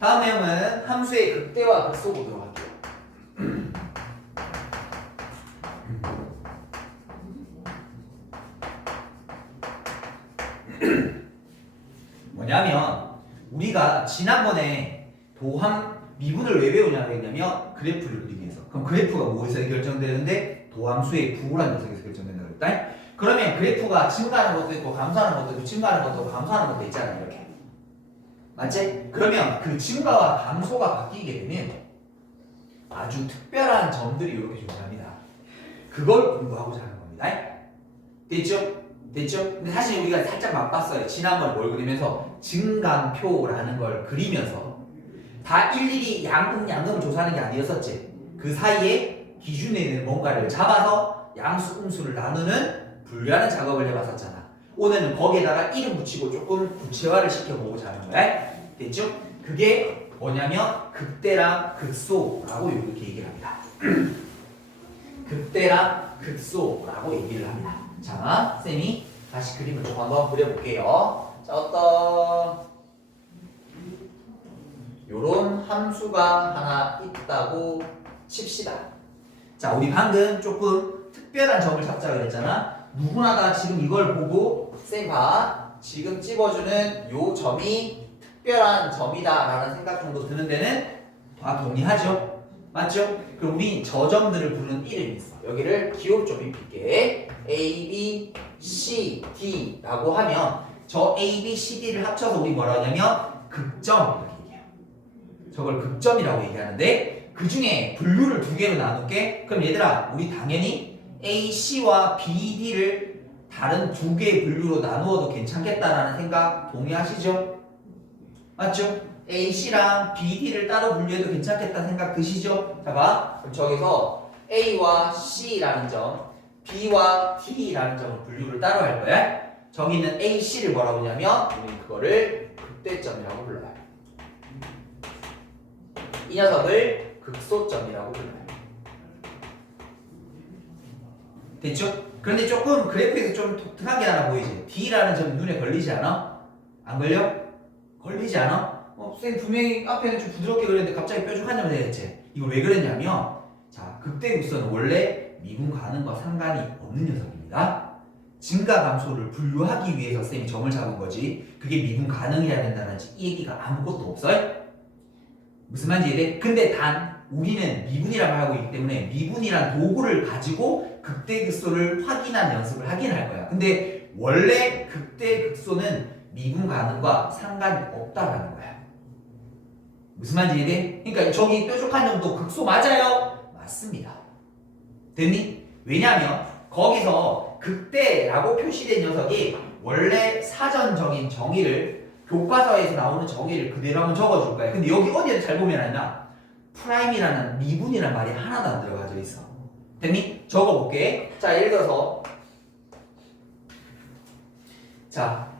다음 내용은 함수의 극대와 극소 보도록 할게요. 뭐냐면 우리가 지난번에 도함 미분을 왜 배우냐고 했냐면 그래프를 그리기 위해서. 그럼 그래프가 뭐에서 결정되는데 도함수의 부호라는 녀석에서 결정된다고 했다. 그러면 그래프가 증가하는 것도 있고 감소하는 것도 있고 증가하는 것도 있고 감소하는 것도 있잖아요. 이렇게. 맞지? 그러면 그 증가와 감소가 바뀌게 되면 아주 특별한 점들이 이렇게 존재합니다. 그걸 공부하고자 하는 겁니다. 됐죠? 됐죠? 근데 사실 우리가 살짝 맛봤어요. 지난번에 뭘 그리면서 증감표라는 걸 그리면서 다 일일이 양금 조사하는 게 아니었었지. 그 사이에 기준에 있는 뭔가를 잡아서 양수, 음수를 나누는 분류하는 작업을 해봤었잖아. 오늘은 거기에다가 이름 붙이고 조금 구체화를 시켜보고자 하는 거야. 됐죠? 그게 뭐냐면 극대랑 극소라고 이렇게 얘기를 합니다. 극대랑 극소라고 얘기를 합니다. 자, 쌤이 다시 그림을 좀 한번 그려볼게요. 자, 어떤 요런 함수가 하나 있다고 칩시다. 자, 우리 방금 조금 특별한 점을 잡자고 그랬잖아. 누구나 다 지금 이걸 보고 쌤 봐. 지금 찝어주는 요 점이 특별한 점이다 라는 생각 정도 드는 데는 다 동의하죠? 맞죠? 그럼 우리 저 점들을 부르는 이름이 있어. 여기를 기호 좀 입힐게. A, B, C, D 라고 하면 저 A, B, C, D를 합쳐서 우리 뭐라 하냐면 극점 이렇게 얘기해요. 저걸 극점이라고 얘기하는데 그 중에 분류를 두 개로 나눌게. 그럼 얘들아 우리 당연히 A, C와 B, D를 다른 두 개의 분류로 나누어도 괜찮겠다라는 생각 동의하시죠? 맞죠? A, C랑 B, D를 따로 분류해도 괜찮겠다 생각 드시죠? 자 봐. 그럼 저기서 A와 C라는 점, B와 D라는 점을 분류를 따로 할 거야. 저기는 A, C를 뭐라고 하냐면 우리 그거를 극대점이라고 불러요. 이 녀석을 극소점이라고 불러요. 됐죠? 그런데 조금 그래프에서 좀 독특한 게 하나 보이지? D라는 점이 눈에 걸리지 않아? 안 걸려? 걸리지 않아? 선생님 분명히 앞에는 좀 부드럽게 그렸는데 갑자기 뾰족한 점이 되겠지? 이거 왜 그랬냐면 자, 극대극소는 원래 미분 가능과 상관이 없는 녀석입니다. 증가 감소를 분류하기 위해서 쌤이 점을 잡은 거지 그게 미분 가능해야 된다든지 이 얘기가 아무것도 없어요. 무슨 말인지 이해돼? 근데 단 우리는 미분이라고 하고 있기 때문에 미분이란 도구를 가지고 극대극소를 확인한 연습을 하긴 할 거야. 근데 원래 극대극소는 미분 가능과 상관이 없다라는 거야. 무슨 말인지 이해돼? 그러니까 저기 뾰족한 점도 극소 맞아요? 맞습니다. 됐니? 왜냐하면 거기서 극대라고 표시된 녀석이 원래 사전적인 정의를 교과서에서 나오는 정의를 그대로 한번 적어줄 거야. 근데 여기 어디에 잘 보면 아냐? 프라임이라는 미분이라는 말이 하나도 안 들어가져 있어. 됐니? 적어볼게. 자, 예를 들어서 자,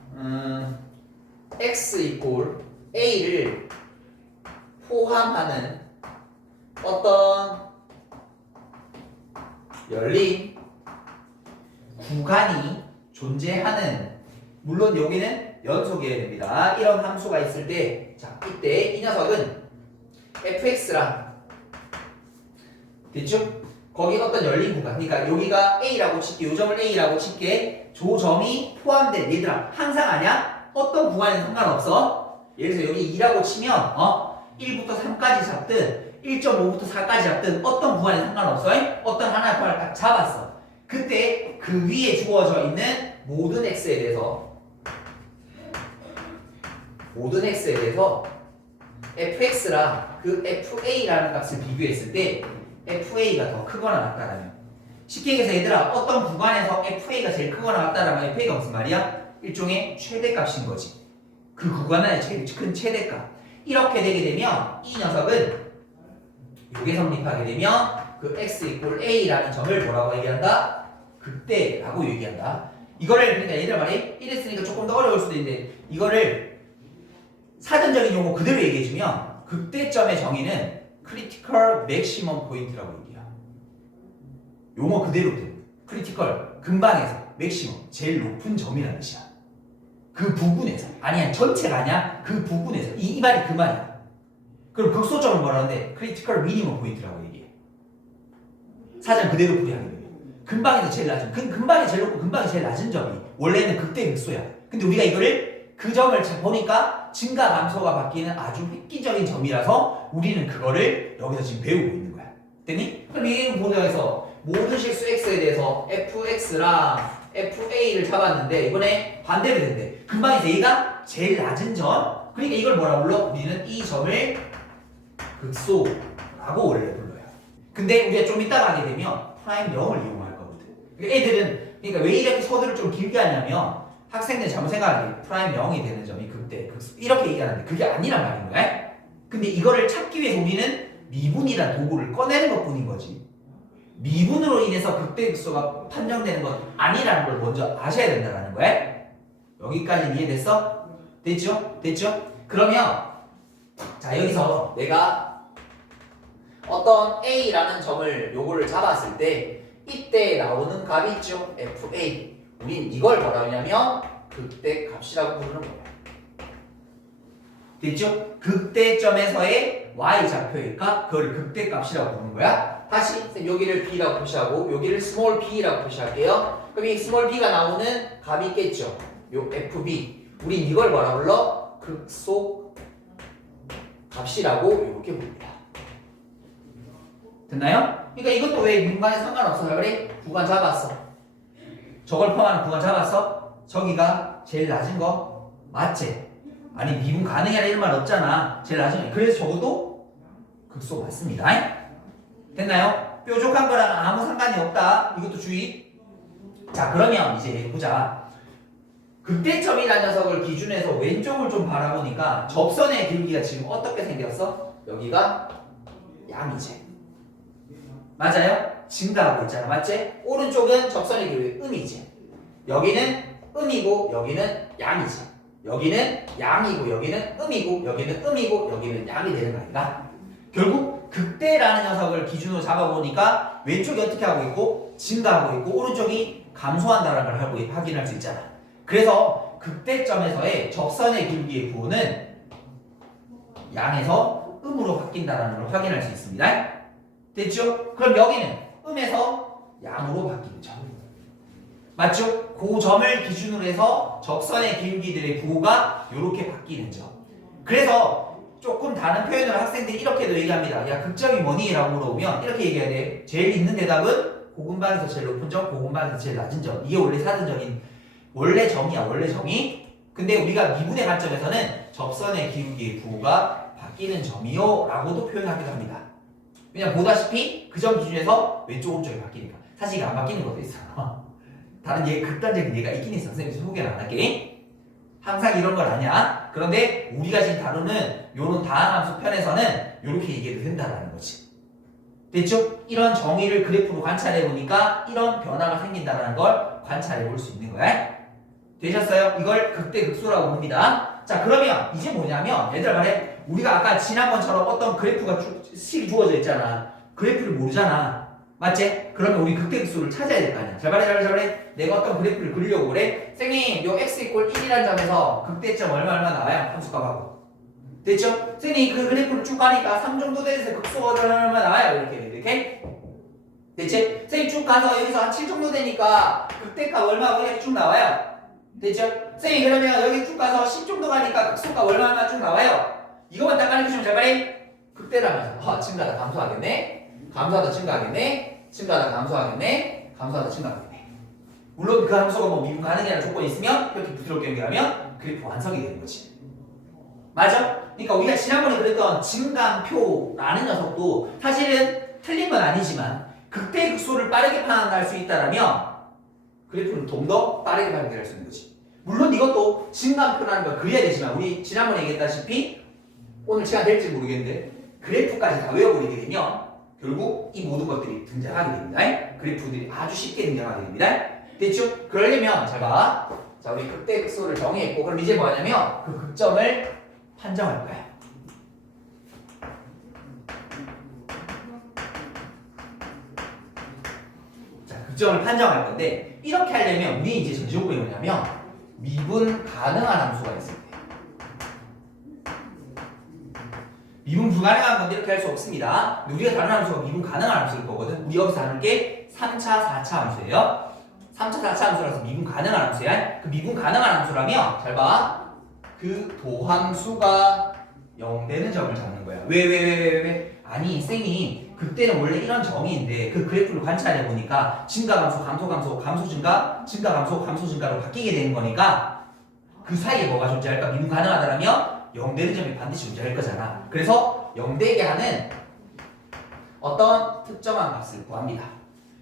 x 이꼴 a를 포함하는 어떤 열린 구간이 존재하는, 물론 여기는 연속이어야 됩니다. 이런 함수가 있을 때, 자, 이때 이 녀석은 fx랑 됐죠? 거기 어떤 열린 구간, 그러니까 여기가 a라고 칠게, 요 점을 a라고 칠게. 저 점이 포함된, 얘들아 항상 아냐? 어떤 구간에는 상관없어. 예를 들어서 여기 2라고 치면 1부터 3까지 잡든 1.5부터 4까지 잡든 어떤 구간에 상관없어. 어떤 하나의 구간을 딱 잡았어. 그때 그 위에 주어져 있는 모든 x에 대해서 fx랑 그 fa라는 값을 비교했을 때 fa가 더 크거나 같다라면, 쉽게 얘기해서 얘들아 어떤 구간에서 fa가 제일 크거나 같다라면 fa가 무슨 말이야? 일종의 최대값인 거지. 그 구간 안에 제일 큰 최대값. 이렇게 되게 되면 이 녀석은 요게 성립하게 되면 그 x 이꼴 a라는 점을 뭐라고 얘기한다? 극대라고 얘기한다. 이거를 그러니까 얘들 말이 이랬으니까 조금 더 어려울 수도 있는데 이거를 사전적인 용어 그대로 얘기해주면 극대점의 정의는 critical maximum point라고 얘기해요. 용어 그대로 돼. critical 근방에서 maximum 제일 높은 점이라는 뜻이야. 그 부분에서, 아니야 전체가 아니야, 그 부분에서. 이 말이 그 말이야. 그럼 극소점은 뭐라는데 크리티컬 미니멈 포인트라고 얘기해. 사전 그대로 풀이하게 되면 근방에서 제일 낮은 근방이 제일 높고 근방이 제일 낮은 점이 원래는 극대 극소야. 근데 우리가 이거를 그 점을 보니까 증가 감소가 바뀌는 아주 획기적인 점이라서 우리는 그거를 여기서 지금 배우고 있는 거야. 됐니? 그럼 이 보도에서 모든 실수 x에 대해서 fx랑 fa를 잡았는데 이번에 반대로 된대. 근방에서 얘가 제일 낮은 점. 그러니까 이걸 뭐라 불러? 우리는 이 점을 극소라고 원래 불러요. 근데 우리가 좀 이따가 하게 되면 프라임 0을 이용할 거거든. 그러니까 애들은 그러니까 왜 이렇게 서두를 좀 길게 하냐면 학생들 잘못 생각하기 프라임 0이 되는 점이 극대 극소 이렇게 얘기하는데 그게 아니란 말인 거야. 근데 이거를 찾기 위해서 우리는 미분이란 도구를 꺼내는 것뿐인 거지. 미분으로 인해서 극대 극소가 판정되는 건 아니라는 걸 먼저 아셔야 된다는 거야. 여기까지 이해됐어? 됐죠? 됐죠? 그러면 자 여기서 내가 어떤 A라는 점을 요거를 잡았을 때 이때 나오는 값이 있죠? FA. 우린 이걸 뭐라 하냐면 극대 값이라고 부르는 거야. 됐죠? 극대점에서의 y 좌표일까? 그걸 극대 값이라고 부르는 거야. 다시 여기를 b라고 표시하고 여기를 small b라고 표시할게요. 그럼 이 small b가 나오는 값이 있겠죠? 요 fb. 우린 이걸 뭐라 불러? 극소 값이라고 이렇게 부릅니다. 됐나요? 그러니까 이것도 왜 민간에 상관없어? 그래? 구간 잡았어. 저걸 포함하는 구간 잡았어? 저기가 제일 낮은 거 맞지? 아니 미분 가능이라 이런 말 없잖아. 제일 낮은 거. 그래서 적어도 극소 맞습니다. 됐나요? 뾰족한 거랑 아무 상관이 없다. 이것도 주의. 자 그러면 이제 보자. 극대점이라는 녀석을 기준해서 왼쪽을 좀 바라보니까 접선의 길기가 지금 어떻게 생겼어? 여기가 양이지. 맞아요? 증가하고 있잖아. 맞지? 오른쪽은 접선의 길이 음이지. 여기는 음이고 여기는 양이지. 여기는 양이고 여기는 음이고 여기는 음이고 여기는 양이 되는 거 아닌가? 결국 극대라는 녀석을 기준으로 잡아보니까 왼쪽이 어떻게 하고 있고 증가하고 있고 오른쪽이 감소한다는 걸 확인할 수 있잖아. 그래서 극대점에서의 접선의 길기의 부호는 양에서 음으로 바뀐다는 걸 확인할 수 있습니다. 됐죠? 그럼 여기는 음에서 양으로 바뀌는 점. 맞죠? 그 점을 기준으로 해서 접선의 길기들의 부호가 이렇게 바뀌는 점. 그래서 조금 다른 표현으로 학생들이 이렇게도 얘기합니다. 야 극점이 뭐니? 라고 물어보면 이렇게 얘기해야 돼. 제일 있는 대답은 고근방에서 제일 높은 점, 고근방에서 제일 낮은 점. 이게 원래 사전적인 원래 정의야. 원래 정의. 근데 우리가 미분의 관점에서는 접선의 기울기의 부호가 바뀌는 점이요 라고도 표현하기도 합니다. 왜냐면 보다시피 그 점 기준에서 왼쪽 오른쪽이 바뀌니까. 사실 이게 안 바뀌는 것도 있어. 다른 극단적인 예가 있긴 있어. 선생님이 소개는 안 할게. 항상 이런 건 아니야. 그런데 우리가 지금 다루는 요런 다항함수 편에서는 이렇게 얘기해도 된다는 거지. 됐죠? 이런 정의를 그래프로 관찰해 보니까 이런 변화가 생긴다는 걸 관찰해 볼 수 있는 거야. 되셨어요? 이걸 극대 극소라고 봅니다. 자 그러면 이제 뭐냐면 얘들아 말해 우리가 아까 지난번처럼 어떤 그래프가 식이 주어져 있잖아. 그래프를 모르잖아. 맞지? 그러면 우리 극대 극소를 찾아야 될 거 아니야. 잘 말해. 내가 어떤 그래프를 그리려고 그래? 선생님 요 x = 1이라는 점에서 극대점 얼마 나와요? 함수값하고. 됐죠? 선생님 그 그래프를 쭉 가니까 3 정도 되면서 극소가 얼마 나와요? 이렇게. 됐지? 선생님 쭉 가서 여기서 한 7 정도 되니까 극대값 얼마 이렇게 쭉 나와요. 됐죠? 선생님 그러면 여기 쭉 가서 10 정도 가니까 극소값 얼마 쭉 나와요. 이거만 딱 가르쳐주면 잘 말해. 극대라면서 증가하다 감소하겠네. 감소하다 증가하겠네. 증가하다 감소하겠네. 감소하다 증가하겠네. 물론 그 함수가 뭐 미분 가능이라는 조건이 있으면 이렇게 부드럽게 연결하면 그래프 완성이 되는 거지. 맞아? 그러니까 우리가 지난번에 그랬던 증감표라는 녀석도 사실은 틀린 건 아니지만 극대 극소를 빠르게 판단할 수 있다라면 그래프는 좀 더 빠르게 발견할 수 있는 거지. 물론 이것도 증감표라는 걸 그려야 되지만 우리 지난번에 얘기했다시피 오늘 시간 될지 모르겠는데 그래프까지 다 외워버리게 되면 결국 이 모든 것들이 등장하게 됩니다. 그래프들이 아주 쉽게 등장하게 됩니다. 됐죠? 그러려면 잘 봐. 자 우리 극대 극소를 정의했고 그럼 이제 뭐 하냐면 그 극점을 판정할 거야. 자 극점을 판정할 건데 이렇게 하려면 우리 이제 전제 조건이 뭐냐면 미분 가능한 함수가 있을 때 미분 불가능한 건데 이렇게 할 수 없습니다. 근데 우리가 다른 함수가 미분 가능한 함수일 거거든. 우리 여기서 다룰 게 3차, 4차 함수예요. 3차, 4차 함수라서 미분 가능한 함수야. 그 미분 가능한 함수라면 잘 봐. 그 도함수가 0 되는 점을 잡는 거야. 왜? 아니 쌤이 그때는 원래 이런 정의인데 그 그래프를 관찰해 보니까 증가 감소, 감소 감소, 감소 증가, 증가 감소, 감소 증가로 바뀌게 되는 거니까 그 사이에 뭐가 존재할까? 미분 가능하다라면 0 되는 점이 반드시 존재할 거잖아. 그래서 0 되게 하는 어떤 특정한 값을 구합니다.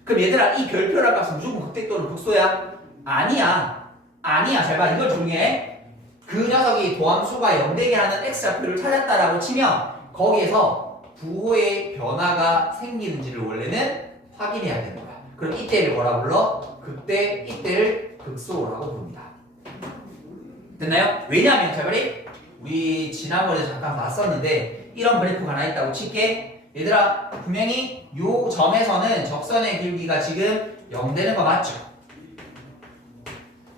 그럼 얘들아 이 별표랄 값은 무조건 극대 또는 극소야? 아니야. 잘 봐. 이걸 중에 그 녀석이 도함수가 0 되게 하는 x좌표를 찾았다라고 치면 거기에서 부호의 변화가 생기는지를 원래는 확인해야 되는 거야. 그럼 이때를 뭐라 불러? 극대, 이때를 극소라고 부릅니다. 됐나요? 왜냐하면 자 우리 지난번에 잠깐 봤었는데 이런 그래프가 하나 있다고 칠게. 얘들아 분명히 요 점에서는 적선의 길이가 지금 0 되는 거 맞죠?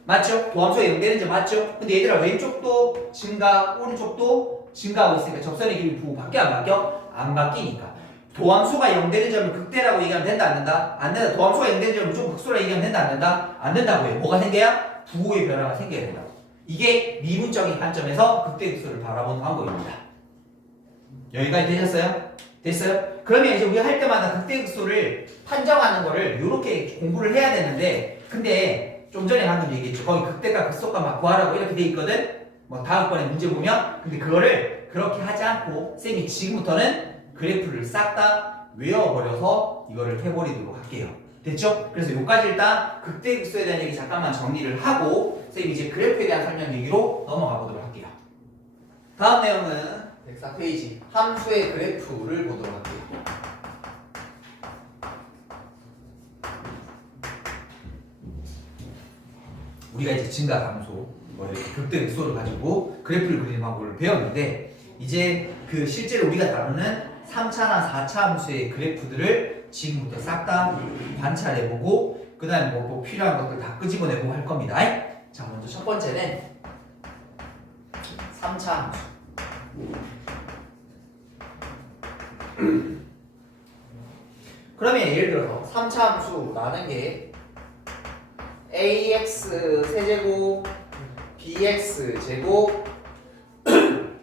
맞죠? 도함수가 0 되는 점 맞죠? 근데 얘들아 왼쪽도 증가, 오른쪽도 증가하고 있으니까 적선의 길이 부호 바뀌어 안 바뀌어? 안 바뀌니까 도함수가 0 되는 점을 극대라고 얘기하면 된다 안 된다? 안 된다. 도함수가 0 되는 점을 무조건 극소라고 얘기하면 된다 안 된다? 안 된다고 해. 뭐가 생겨야? 부호의 변화가 생겨야 된다고. 이게 미분적인 관점에서 극대 극소를 바라보는 방법입니다. 여기까지 되셨어요? 됐어요? 그러면 이제 우리가 할 때마다 극대 극소를 판정하는 거를 이렇게 공부를 해야 되는데 근데 좀 전에 방금 얘기했죠. 거기 극대값 극소값 막 구하라고 이렇게 돼 있거든. 뭐 다음번에 문제 보면 근데 그거를 그렇게 하지 않고 쌤이 지금부터는 그래프를 싹 다 외워버려서 이거를 해버리도록 할게요. 됐죠? 그래서 여기까지 일단 극대 극소에 대한 얘기 잠깐만 정리를 하고 쌤이 이제 그래프에 대한 설명 얘기로 넘어가 보도록 할게요. 다음 내용은 104페이지 함수의 그래프를 보도록 할게요. 우리가 이제 증가 감소, 뭐 이렇게 극대 극소를 가지고 그래프를 그리는 방법을 배웠는데 이제 그 실제로 우리가 다루는 3차나 4차 함수의 그래프들을 지금부터 싹 다 관찰해보고 그 다음에 뭐 필요한 것들 다 끄집어내보고 할 겁니다. 자 먼저 첫 번째는 3차 함수. 그러면 예를 들어서 3차 함수라는 게 ax 세제곱 bx 제곱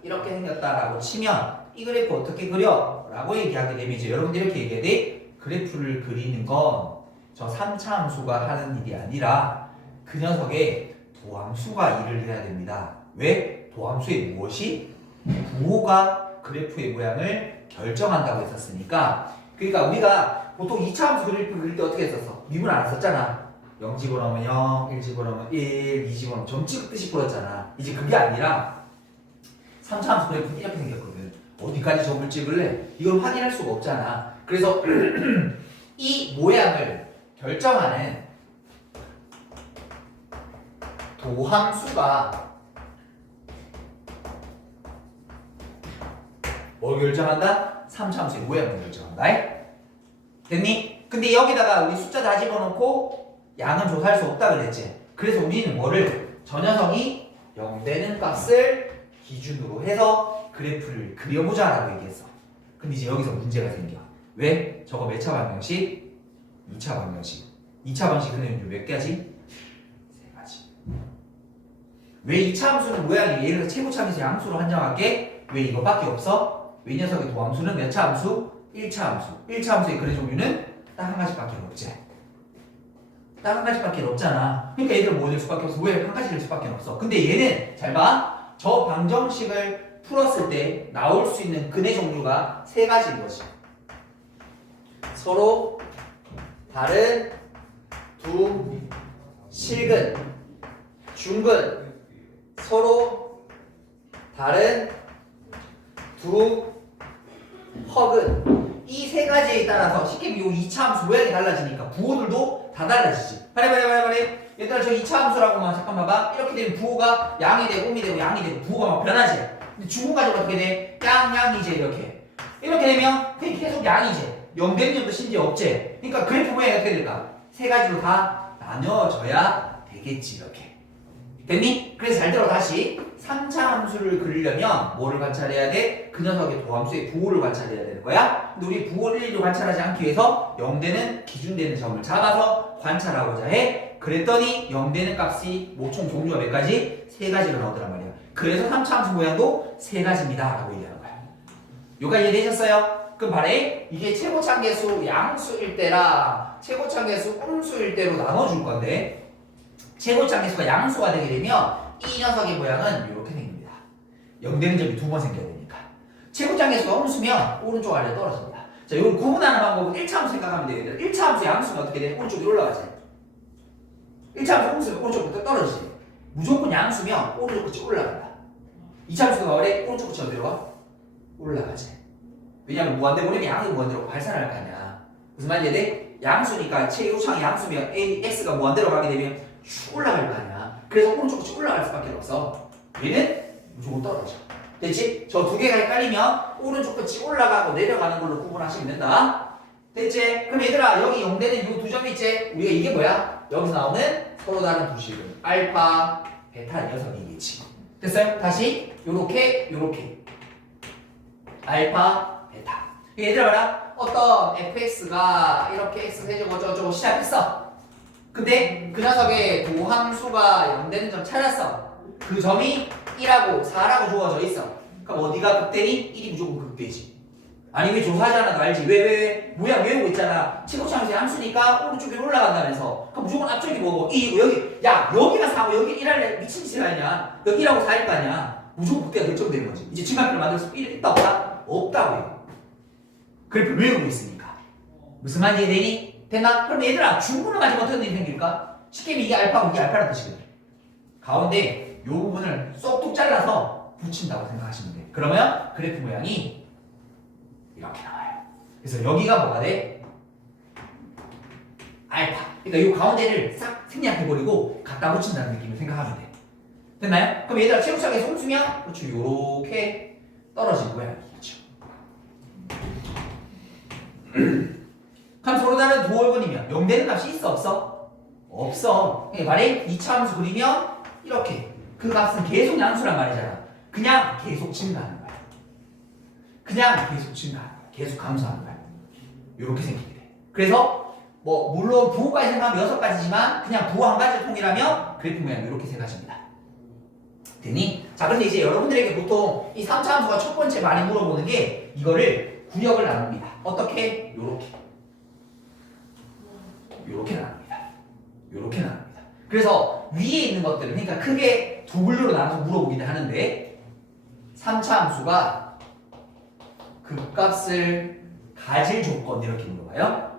이렇게 생겼다라고 치면 이 그래프 어떻게 그려? 라고 얘기하게 되면 이제 여러분들 이렇게 얘기해야 돼. 그래프를 그리는 건 저 3차 함수가 하는 일이 아니라 그 녀석의 도함수가 일을 해야 됩니다. 왜? 도함수의 무엇이? 부호가 그래프의 모양을 결정한다고 했었으니까 그러니까 우리가 보통 2차 함수 그래프 그릴 때 어떻게 했었어? 미분 안 했었잖아. 0 집어넣으면 0, 1 집어넣으면 1, 2 집어넣으면 점 찍듯이 풀었잖아. 이제 그게 아니라 3차 함수 그래프는 이렇게 생겼거든. 어디까지 점을 찍을래? 이걸 확인할 수가 없잖아. 그래서 이 모양을 결정하는 도함수가 뭘 결정한다? 3차 함수의 모양을 결정한다. 됐니? 근데 여기다가 우리 숫자 다 집어넣고 양은 조사할 수 없다 그랬지. 그래서 우리는 뭐를 저 녀석이 0 되는 값을 기준으로 해서 그래프를 그려보자 라고 얘기했어. 근데 이제 여기서 문제가 생겨. 왜? 저거 몇 차 방정식? 2차 방정식. 2차 방식은 몇 가지? 3가지. 왜 2차 함수는 모양이 예를 들어 최고참에서 양수로 한정할게? 왜 이거밖에 없어? 왜 이 녀석의 도함수는 몇 차 함수? 1차 함수. 1차 함수의 그래 종류는 딱 한 가지밖에 없지. 딱 한 가지밖에 없잖아. 그러니까 얘들은 뭐 될 수밖에 없어? 왜 한 가지 될 수밖에 없어? 근데 얘는 잘 봐. 저 방정식을 풀었을 때 나올 수 있는 근의 종류가 3가지인 거지. 서로 다른 두 실근, 중근, 서로 다른 두 허근. 이 3가지에 따라서 쉽게 이 2차 함수 모양이 달라지니까 부호들도 다 달라지지. 빨리. 얘들아 저 2차 함수라고만 잠깐 봐봐. 이렇게 되면 부호가 양이 되고 음이 되고 양이 되고 부호가 막 변하지. 근데 중근 가지고 어떻게 돼? 양이제 이렇게 되면 그냥 계속 양이제. 0 되는 점도 심지어 없지. 그러니까 그래프 모양이 어떻게 될까? 3가지로 다 나뉘어져야 되겠지. 이렇게 됐니? 그래서 잘 들어 다시 3차 함수를 그리려면 뭐를 관찰해야 돼? 그 녀석의 도함수의 부호를 관찰해야 되는 거야. 근데 우리 부호를 일일이 관찰하지 않기 위해서 0되는 기준되는 점을 잡아서 관찰하고자 해. 그랬더니 0되는 값이 뭐 총 종류가 몇 가지? 3가지가 나오더란 말이야. 그래서 3차 함수 모양도 3가지입니다 라고 얘기하는 거야. 요가 이해되셨어요? 그럼 바래 이게 최고차계수 양수일 때랑 최고차계수 음수일 때로 나눠줄 건데 최고차계수가 양수가 되게 되면 이 녀석의 모양은 이렇게 생깁니다. 0되는 점이 2번 생겨야 되니까. 최고차계수가 음수면 오른쪽 아래로 떨어집니다. 자, 이걸 구분하는 방법은 1차 함수 생각하면 돼요. 1차 함수 양수는 어떻게 돼? 오른쪽에 올라가지. 1차 함수 음수면 오른쪽부터 떨어지지. 무조건 양수면 오른쪽 끝이 올라간다. 2차 함수가 원래 오른쪽 끝이 어디로 가? 올라가지. 왜냐면 무한대분이면 양이 무한대로 발산할 거 아니야. 무슨 말인지 돼? 양수니까 최고창이 양수면 A, X가 무한대로 가게 되면 쭉 올라갈 거 아니야. 그래서 오른쪽 끝이 올라갈 수밖에 없어. 얘는 무조건 떨어져. 됐지? 저 두 개가 헷갈리면 오른쪽 끝이 올라가고 내려가는 걸로 구분하시면 된다. 됐지? 그럼 얘들아 여기 0되는 이 두 점이 있지? 우리가 이게 뭐야? 여기서 나오는 서로 다른 두 식은 알파, 베타 녀석이겠지. 됐어요? 다시 요렇게 알파, 베타. 얘들아 봐라. 어떤 fx가 이렇게 x 세제곱 어쩌고 시작했어. 근데 그 녀석의 도함수가 0되는 점 찾았어. 그 점이 1하고 4라고 주어져 있어. 그럼 어디가 극대니? 1이 무조건 극대지. 아니 왜 조사하지 않아도 알지. 왜 모양 외우고 있잖아. 최고차함수 함수니까 오른쪽 위로 올라간다면서. 그럼 무조건 앞쪽이 뭐고 2이고 여기 야 여기가 4고 여기 1할래 미친 짓을 하냐. 여기 1하고 4일 거 아니야. 무조건 극대가 결정되는 거지. 이제 증가표를 만들어서 1이 있다 없다? 없다고요. 그래프 외우고 있으니까. 무슨 말인지 되니? 됐나? 그럼 얘들아 중분을 가지고 어떤 일이 생길까? 쉽게 이게 알파고 이게 알파라는 뜻이거든. 가운데 요 부분을 쏙뚝 잘라서 붙인다고 생각하시면 돼. 그러면 그래프 모양이 이렇게 나와요. 그래서 여기가 뭐가 돼? 알파. 그러니까 요 가운데를 싹 생략해버리고 갖다 붙인다는 느낌을 생각하면 돼. 됐나요? 그럼 얘들아 최고차계 손수면 그렇죠. 요렇게 떨어진 모양이겠죠. 그럼 서로 다른 두월분이면 0되는 값이 있어 없어? 없어. 그러니까 말해 2차 함수 그리면 이렇게 그 값은 계속 양수란 말이잖아. 그냥 계속 증가하는 거야. 그냥 계속 증가하는 거야. 계속 감소하는 거야. 이렇게 생기게 돼. 그래서 뭐 물론 부호까지 생각하면 6가지지만 그냥 부호 한 가지를 통일하면 그래프 모양 이렇게 세 가지입니다. 되니? 자 그런데 이제 여러분들에게 보통 이 3차 함수가 첫 번째 많이 물어보는 게 이거를 구역을 나눕니다. 어떻게? 요렇게 나눕니다. 요렇게 나눕니다. 그래서 위에 있는 것들은 그러니까 크게 두 분류로 나눠서 물어보기는 하는데 3차 함수가 극값을 가질 조건 이렇게 물어봐요.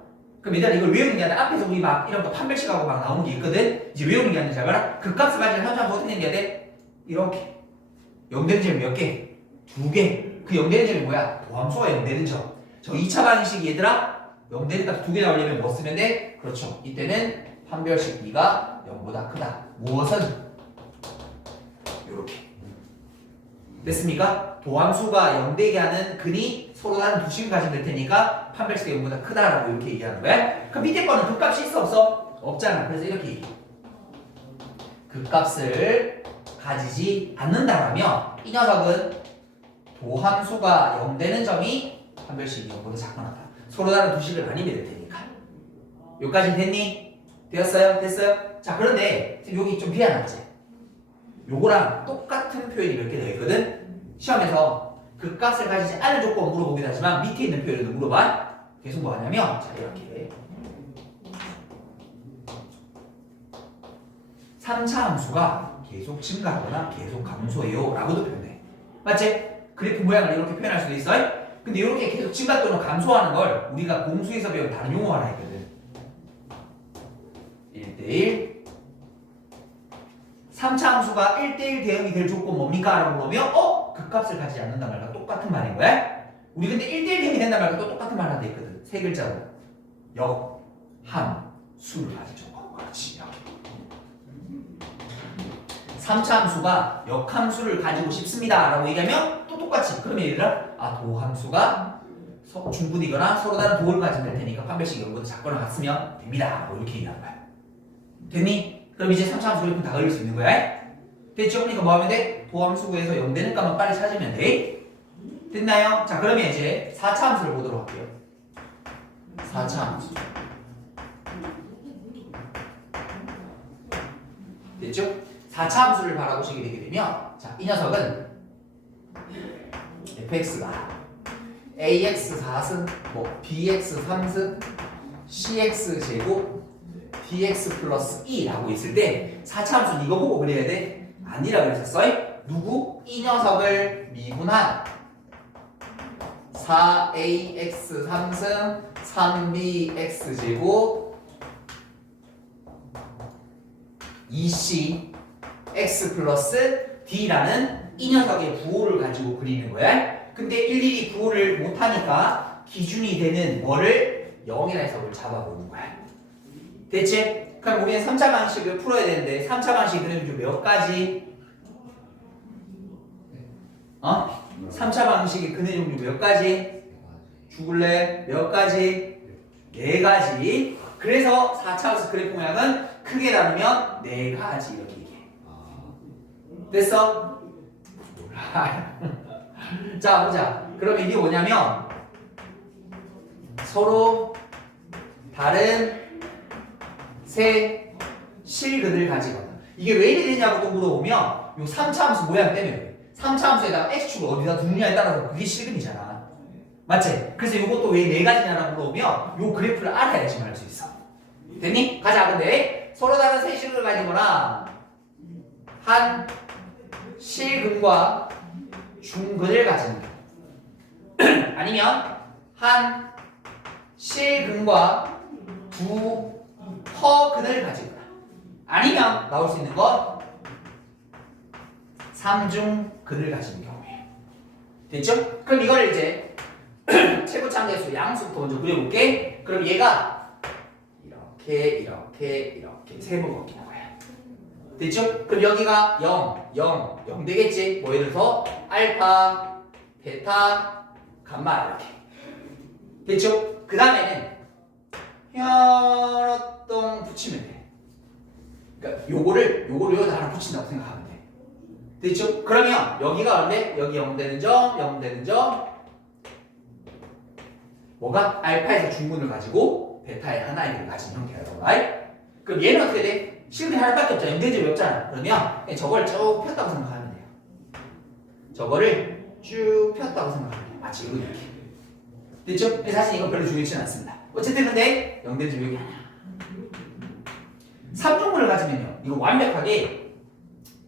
그럼 얘들아 이걸 외우는 게 아니라 앞에서 우리 막 이런 거 판별식하고 막 나오는 게 있거든. 이제 외우는 게 아니라 잘 봐라. 극값을 가질 3차 함수 어떻게 내야 돼? 이렇게 0되는 점이 몇 개? 2개. 그 0되는 점이 뭐야? 도함수가 0되는 점. 저 2차 방식이 얘들아 0되는 값 2개 나오려면 뭐 쓰면 돼? 그렇죠. 이때는 판별식 b가 0보다 크다. 무엇은? 요렇게. 됐습니까? 도함수가 0되게 하는 근이 서로 다른 두 식을 가지면 될 테니까 판별식이 0보다 크다라고 이렇게 얘기하는 거야. 그럼 밑에 거는 극값이 있어 없어? 없잖아. 그래서 이렇게 얘기해. 극값을 가지지 않는다라면 이 녀석은 도함수가 0되는 점이 판별식이 0보다 작거나 같다. 서로 다른 두 식을 아니면 될 테니까. 여기까지 됐니? 되었어요? 됐어요? 자 그런데 여기 좀 미안하지? 요거랑 똑같은 표현이 몇 개 되어 있거든? 시험에서 극값을 가지지 않을 조건 물어보긴 하지만 밑에 있는 표현을 물어봐. 계속 뭐 하냐면 자 이렇게 3차 함수가 계속 증가하거나 계속 감소해요 라고도 표현해. 맞지? 그래프 모양을 이렇게 표현할 수도 있어요? 근데 이렇게 계속 증가 또는 감소하는 걸 우리가 공수에서 배운 다른 용어 하나 있거든. 1대1 3차 함수가 1대1 대응이 될 조건 뭡니까? 라고 물으면 극값을 가지지 않는다 말과 똑같은 말인 거야? 우리 근데 1대1 대응이 된다 말과 또 똑같은 말 하나 있거든. 세 글자로 역, 함, 수를 가질 조건. 그렇지. 3차 함수가 역함수를 가지고 싶습니다 라고 얘기하면 또 똑같이 그러면 얘들아 도함수가 중분이거나 서로 다른 도를 가지면 될 테니까 판별식이 0보다 작거나 같으면 됩니다 라고 이렇게 얘기하는 거야. 됐니? 그럼 이제 3차 함수 그래프 다 그릴 수 있는 거야. 됐죠? 그러니까 뭐 하면 돼? 도함수구에서 0 되는 값만 빨리 찾으면 돼. 됐나요? 자, 그러면 이제 4차 함수를 보도록 할게요. 4차 함수. 됐죠? 4차 함수를 바라보시게 되게 되면, 자, 이 녀석은 fx가 ax 4승, 뭐 bx 3승, cx 제곱, dx 플러스 2라고 있을 때 4차 함수는 이거 보고 그래야 돼? 아니라 그랬었어. 누구? 이 녀석을 미분한 4ax 3승 3bx 제곱 2c x 플러스 d라는 이 녀석의 부호를 가지고 그리는 거야. 근데 일일이 부호를 못하니까 기준이 되는 뭐를 0이라 해석을 잡아보는 거야. 됐지? 그럼 우리는 3차 방식을 풀어야 되는데 3차 방식이 그래도 몇 가지? 3차 방식의 근해 종류 몇 가지? 죽을래? 몇 가지? 4가지. 그래서 4차 함수 그래프 모양은 크게 나누면 4가지 이렇게 얘기해. 됐어? 몰라. 자, 보자. 그럼 이게 뭐냐면 서로 다른 세 실근을 가지거나. 이게 왜 이래 되냐고 또 물어보면 요 3차 함수 모양 때문에 그래. 3차 함수에다가 x축을 어디다 두느냐에 따라서 그게 실근이잖아. 맞지? 그래서 이것도 왜 4가지냐라고 물어보면 요 그래프를 알아야지 말 수 있어. 됐니? 가자. 근데 서로 다른 세 실근을 가지거나 한 실근과 중근을 가지는 경우 아니면 한 실근과 두 허근을 가지거나 아니면 나올 수 있는 건 3중근을 가지는 경우예요. 됐죠? 그럼 이걸 이제 최고차항계수 양수부터 먼저 그려볼게. 그럼 얘가 이렇게 세 번 걷기는 거야. 됐죠? 그럼 여기가 0 되겠지? 뭐 예를 들어서 알파, 베타, 감마 이렇게. 됐죠? 그 다음에는 혈어똥 붙이면 돼. 그러니까 요거를 여기다 하나 붙인다고 생각하면 돼. 됐죠? 그러면 여기가 근데 여기 0 되는 점 뭐가? 알파에서 중근을 가지고 베타의 하나를 가진 형태라고 말. 그럼 얘는 어떻게 돼? 실근이 하나밖에 없잖아. 0 대접이 없잖아. 그러면 저걸 쭉 폈다고 생각하면 돼요. 저거를 쭉 폈다고 생각하면 돼요. 마치 이렇게. 됐죠? 근데 사실 이건 별로 중요하지는 않습니다. 어쨌든 근데 0 대접이 여기 아니야. 3중근을 가지면요. 이거 완벽하게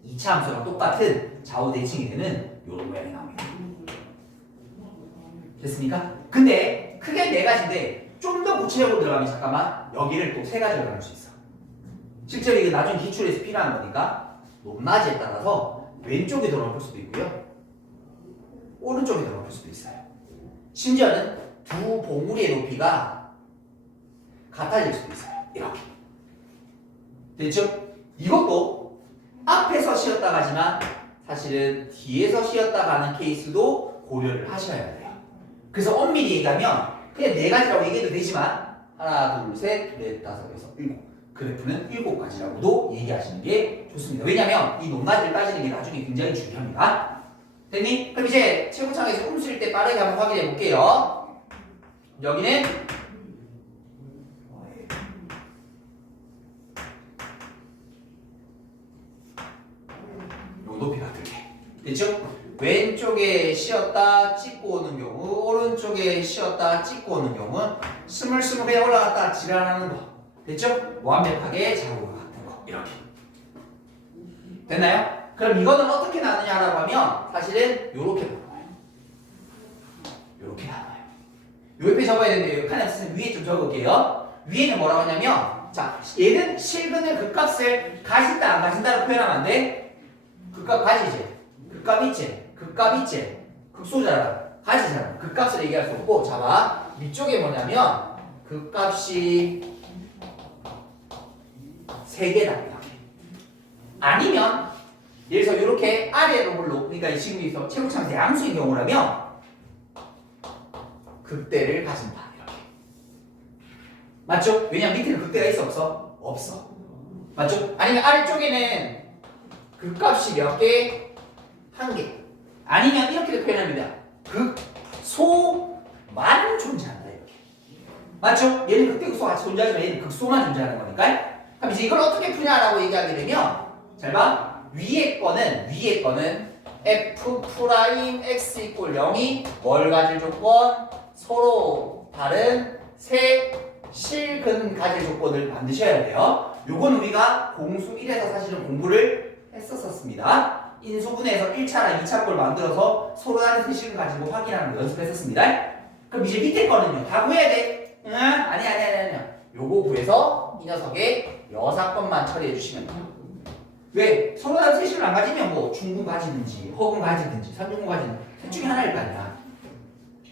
2차 함수랑 똑같은 좌우 대칭이 되는 이런 모양이 나옵니다. 됐습니까? 근데 크게 4가지인데 좀 더 구체적으로 들어가면 잠깐만 여기를 또 3가지로 나눌 수 있어. 실제로 이게 나중에 기출에서 필요한 거니까 높낮이에 따라서 왼쪽에 들어갈 수도 있고요. 오른쪽에 들어갈 수도 있어요. 심지어는 두 봉우리의 높이가 같아질 수도 있어요. 이렇게. 됐죠? 이것도 앞에서 쉬었다 가지만 사실은 뒤에서 쉬었다 가는 케이스도 고려를 하셔야 돼요. 그래서 엄밀히 얘기하면 그냥 4가지라고 얘기해도 되지만 하나, 둘, 셋, 넷, 다섯, 여섯, 일곱 그래프는 7가지라고도 얘기하시는 게 좋습니다. 왜냐면 이 높낮이를 따지는 게 나중에 굉장히 중요합니다. 됐니? 그럼 이제 최고창에서 음수일 때 빠르게 한번 확인해 볼게요. 여기는 요 높이가 어떻게 됐죠? 왼쪽에 쉬었다 찍고 오는 경우 오른쪽에 쉬었다 찍고 오는 경우는 스물스물 그냥 올라갔다 지랄하는 거 됐죠? 완벽하게 좌우가 같은 거 이렇게 됐나요? 그럼 이거는 어떻게 나누냐라고 하면 사실은 요렇게 나눠요. 요렇게 나눠요. 요 옆에 적어야 되는데 칸에 없으면 위에 좀 적을게요. 위에는 뭐라고 하냐면 자 얘는 실근을 그 값을 가진다 안 가진다로 표현하면 안 돼? 그 값 가지지? 그 값 있지? 그 값 있지? 극소잖아. 가지잖아. 그 값을 얘기할 수 없고 자봐 위쪽에 뭐냐면 그 값이 3개다 이렇게. 아니면 예를 들어서 이렇게 아래로 올라 그러니까 지금 여기서 최고차항 양수인 경우라면 극대를 가진다 이렇게. 맞죠? 왜냐면 밑에는 극대가 있어 없어? 없어. 맞죠? 아니면 아래쪽에는 극값이 몇 개? 한 개. 아니면 이렇게도 표현합니다. 극소만 존재한다 이렇게. 맞죠? 얘는 극대극소 같이 존재하지만 얘는 극소만 존재하는 거니까. 그럼 이제 이걸 어떻게 푸냐라고 얘기하게 되면 잘 봐. 위에 거는 f 프라임 x 이꼴 0이 뭘 가질 조건? 서로 다른 세 실근 가질 조건을 만드셔야 돼요. 요건 우리가 공수 1에서 사실은 공부를 했었습니다. 인수분해에서 1차나 2차 걸 만들어서 서로 다른 세 실근 가지고 확인하는 거 연습했었습니다. 그럼 이제 밑에 거는요. 다 구해야 돼. 응? 아니. 요거 구해서 이 녀석의 여사건만 처리해 주시면 돼요. 왜? 서로 다른 세 실근 안 가지면 뭐 중분 가지든지 허분 가지든지 삼중분 가지든지 셋 중에 하나일 거 아니야.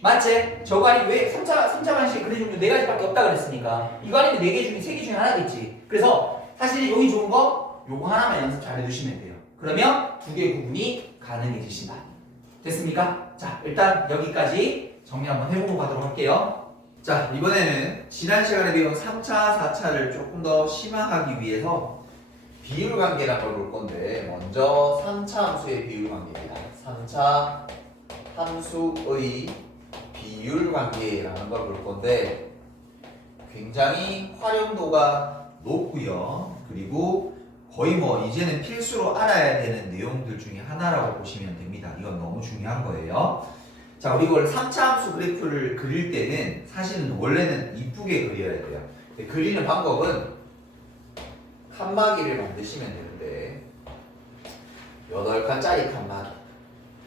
맞지? 저거 아니면 왜 3차 방식 그래 종류 4가지밖에 없다 그랬으니까 이거 아니면 4개 중에 3개 중에 하나겠지. 그래서 사실 여기 좋은 거 요거 하나만 연습 잘 해주시면 돼요. 그러면 2개 구분이 가능해지신다. 됐습니까? 자, 일단 여기까지 정리 한번 해보고 가도록 할게요. 자, 이번에는 지난 시간에 배운 3차, 4차를 조금 더 심화하기 위해서 비율 관계라는 걸 볼 건데 먼저 3차 함수의 비율 관계입니다. 3차 함수의 비율 관계라는 걸 볼 건데 굉장히 활용도가 높고요. 그리고 거의 뭐 이제는 필수로 알아야 되는 내용들 중에 하나라고 보시면 됩니다. 이건 너무 중요한 거예요. 자, 우리 이걸 3차 함수 그래프를 그릴 때는 사실은 원래는 이쁘게 그려야 돼요. 그리는 방법은 칸막이를 만드시면 되는데 8칸짜리 칸막이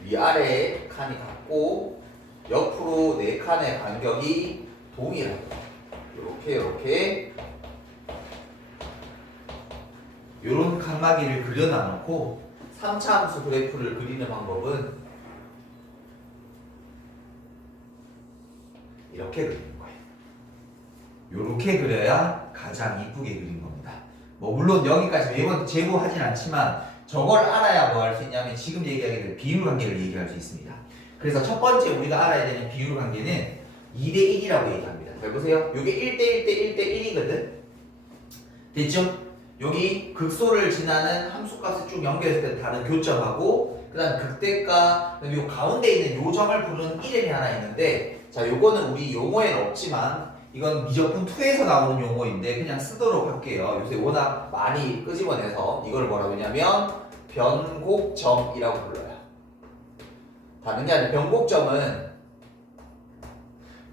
위아래에 칸이 같고 옆으로 4칸의 간격이 동일합니다. 이렇게 이런 칸막이를 그려놔놓고 3차 함수 그래프를 그리는 방법은 이렇게 그리는 거예요. 이렇게 그려야 가장 이쁘게 그린 겁니다. 뭐 물론 여기까지 매번 제고하진 않지만 저걸 알아야 뭐 할 수 있냐면 지금 얘기하게 될 비율 관계를 얘기할 수 있습니다. 그래서 첫 번째 우리가 알아야 되는 비율 관계는 2대1이라고 얘기합니다. 잘 보세요. 이게 1대1대 1대1이거든. 됐죠? 여기 극소를 지나는 함수값을 쭉 연결했을 때 다른 교점하고 그 다음 극대가 요 가운데 있는 요 점을 부르는 이름이 하나 있는데 자 요거는 우리 용어에는 없지만 이건 미적분 2에서 나오는 용어인데 그냥 쓰도록 할게요. 요새 워낙 많이 끄집어내서 이걸 뭐라고 하냐면 변곡점이라고 불러요. 다른 게 아니라 변곡점은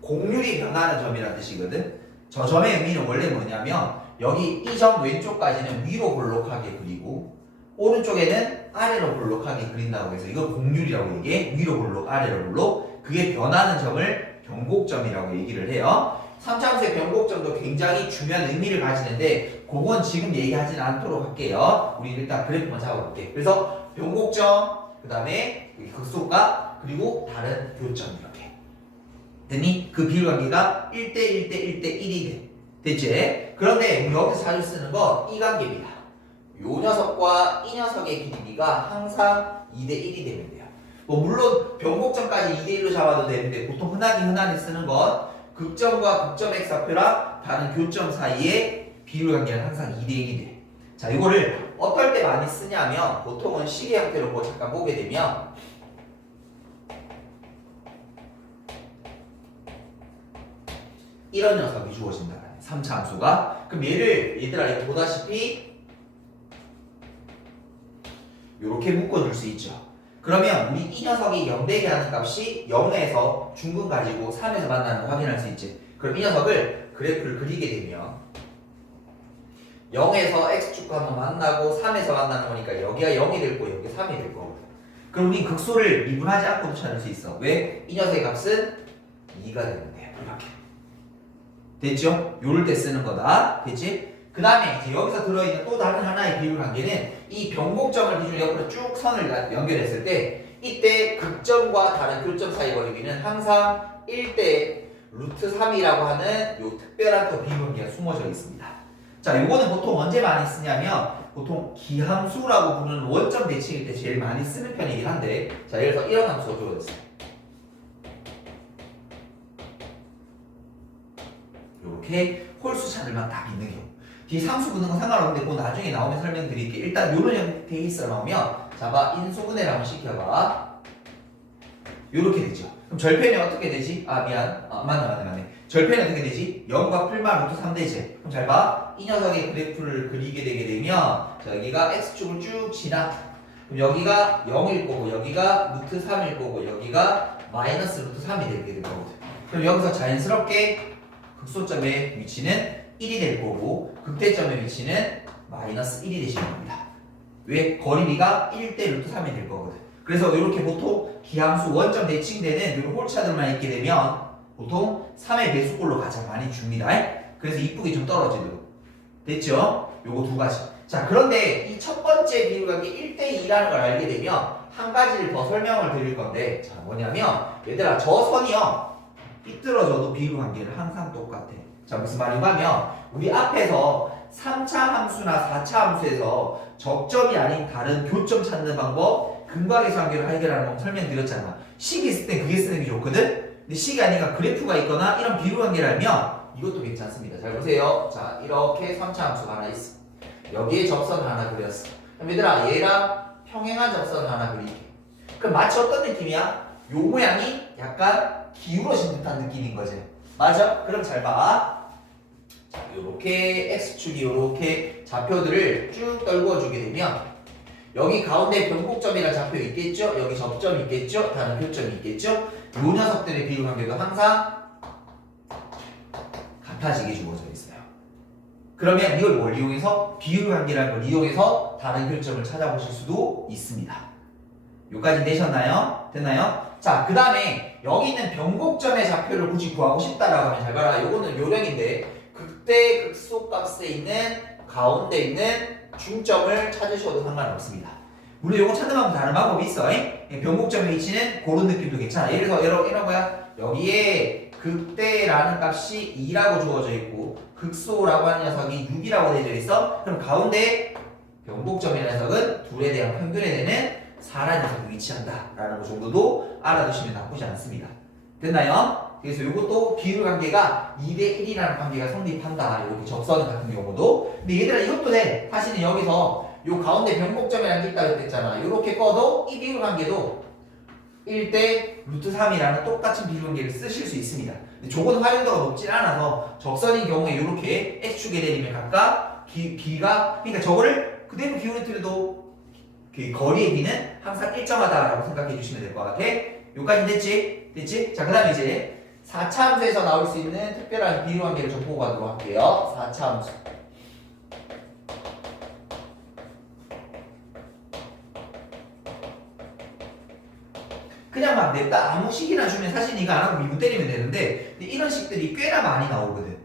곡률이 변하는 점이라는 뜻이거든. 저 점의 의미는 원래 뭐냐면 여기 이 점 왼쪽까지는 위로 볼록하게 그리고 오른쪽에는 아래로 볼록하게 그린다고 해서 이걸 곡률이라고 얘기해. 위로 볼록 아래로 볼록. 그게 변하는 점을 변곡점이라고 얘기를 해요. 3차 함수의 변곡점도 굉장히 중요한 의미를 가지는데 그건 지금 얘기하진 않도록 할게요. 우리 일단 그래프만 잡아볼게. 그래서 변곡점, 그 다음에 극소값, 그리고 다른 교점 이렇게 됐니? 그 비율 관계가 1대1대1대1이 돼. 됐지? 그런데 우리 여기서 자주 쓰는 건 이 관계입니다. 요 녀석과 이 녀석의 길이가 항상 2대1이 되면 돼요. 뭐 물론 변곡점까지 2대1로 잡아도 되는데 보통 흔하게 쓰는 건 극점과 극점 x좌표랑 다른 교점 사이의 비율 관계는 항상 2대1이 돼. 자, 이거를 어떨 때 많이 쓰냐면 보통은 시계 형태로 뭐 잠깐 보게 되면 이런 녀석이 주어진다. 3차 함수가. 그럼 얘들아 이거 보다시피 이렇게 묶어줄 수 있죠. 그러면 우리 이 녀석이 0되게 하는 값이 0에서 중근 가지고 3에서 만나는 거 확인할 수 있지. 그럼 이 녀석을 그래프를 그리게 되면 0에서 x축과 한번 만나고 3에서 만나는 거니까 여기가 0이 될 거고 여기가 3이 될 거고. 그럼 우리 극소를 미분하지 않고도 찾을 수 있어. 왜? 이 녀석의 값은 2가 되면 돼요. 이렇게. 됐죠? 요럴 때 쓰는 거다. 됐지? 그 다음에 이제 여기서 들어있는 또 다른 하나의 비율 관계는 이 변곡점을 기준으로 옆으로 쭉 선을 연결했을 때 이때 극점과 다른 교점 사이 거리비는 항상 1대 루트 3이라고 하는 요 특별한 또 비율 관계가 숨어져 있습니다. 자, 요거는 보통 언제 많이 쓰냐면 보통 기함수라고 부르는 원점 대칭일 때 제일 많이 쓰는 편이긴 한데 자, 예를 들어서 이런 함수가 주어졌어요. 이렇게 홀수 찾을만 딱 있는 경우. 뒤에 상수 붙는 건 상관없는데 그거 나중에 나오면 설명드릴게. 일단 요런 형태의 있어 나오면 자봐 인수분해를 한번 시켜봐. 요렇게 되죠. 그럼 절편이 어떻게 되지? 아 미안. 맞네. 절편이 어떻게 되지? 0과 풀만 루트 3대지. 그럼 잘 봐. 이 녀석의 그래프를 그리게 되게 되면 자, 여기가 x축을 쭉 지나. 그럼 여기가 0일 거고 여기가 루트 3일 거고 여기가 마이너스 루트 3이 되게 될 거거든. 그럼 여기서 자연스럽게 극소점의 위치는 1이 될 거고 극대점의 위치는 마이너스 1이 되시는 겁니다. 왜? 거리비가 1대 루트 3이 될 거거든. 그래서 이렇게 보통 기함수 원점 대칭되는 이런 홀차들만 있게 되면 보통 3의 배수꼴로 가장 많이 줍니다. 그래서 이쁘게 좀 떨어지도록. 됐죠? 요거 두 가지. 자, 그런데 이 첫 번째 비율관계 1대2라는 걸 알게 되면 한 가지를 더 설명을 드릴 건데 자, 뭐냐면 얘들아 저 선이요. 삐뚤어져도 비율관계는 항상 똑같아. 자, 무슨 말인가 하면 우리 앞에서 3차 함수나 4차 함수에서 접점이 아닌 다른 교점 찾는 방법 근각의 관계를 해결하는 법 설명드렸잖아. 식이 있을 때 그게 쓰는 게 좋거든? 근데 식이 아니라 그래프가 있거나 이런 비율관계를 알면 이것도 괜찮습니다. 잘 보세요. 자, 이렇게 3차 함수가 하나 있어. 여기에 접선을 하나 그렸어. 그럼 얘들아 얘랑 평행한 접선을 하나 그릴게. 그럼 마치 어떤 느낌이야? 요 모양이 약간 기울어진 듯한 느낌인 거지. 맞아? 그럼 잘 봐. 자, 요렇게 x축이 요렇게 좌표들을 쭉 떨구어 주게 되면 여기 가운데 변곡점이라는 좌표 있겠죠? 여기 접점 있겠죠? 다른 교점이 있겠죠? 요 녀석들의 비율관계도 항상 같아지게 주어져 있어요. 그러면 이걸 뭘 이용해서? 비율관계라는 걸 이용해서 다른 교점을 찾아보실 수도 있습니다. 여기까지 되셨나요? 됐나요? 자, 그 다음에 여기 있는 변곡점의 좌표를 굳이 구하고 싶다라고 하면 잘 봐라. 요거는 요령인데 극대 극소값에 있는 가운데 있는 중점을 찾으셔도 상관없습니다. 물론 요거 찾는 방법 다른 방법이 있어. 변곡점의 위치는 그런 느낌도 괜찮아. 예를 들어서 이런 거야. 여기에 극대라는 값이 2라고 주어져 있고 극소라고 하는 녀석이 6이라고 되어 있어. 그럼 가운데 변곡점이라는 녀석은 둘에 대한 평균에 되는 4라는 녀석이 위치한다 라는 거 정도도 알아두시면 나쁘지 않습니다. 됐나요? 그래서 이것도 비율관계가 2대1이라는 관계가 성립한다. 이렇게 접선 같은 경우도. 근데 얘들아 이것도 돼. 사실은 여기서 요 가운데 변곡점이라는 게 있다고 했잖아. 이렇게 꺼도 이 비율관계도 1대 루트 3이라는 똑같은 비율관계를 쓰실 수 있습니다. 근데 저건 활용도가 높진 않아서 적선인 경우에 이렇게 x축에 대리면 각각 비가 그러니까 저거를 그대로 기울여드려도 그 거리의 비는 항상 일정하다라고 생각해 주시면 될 것 같아. 여기까지 됐지? 됐지? 자, 그 다음에 이제 4차 함수에서 나올 수 있는 특별한 비율관계를 좀 보고 가도록 할게요. 4차 함수. 그냥 막 냈다 아무 식이나 주면 사실 이거 안 하고 미분 때리면 되는데 근데 이런 식들이 꽤나 많이 나오거든.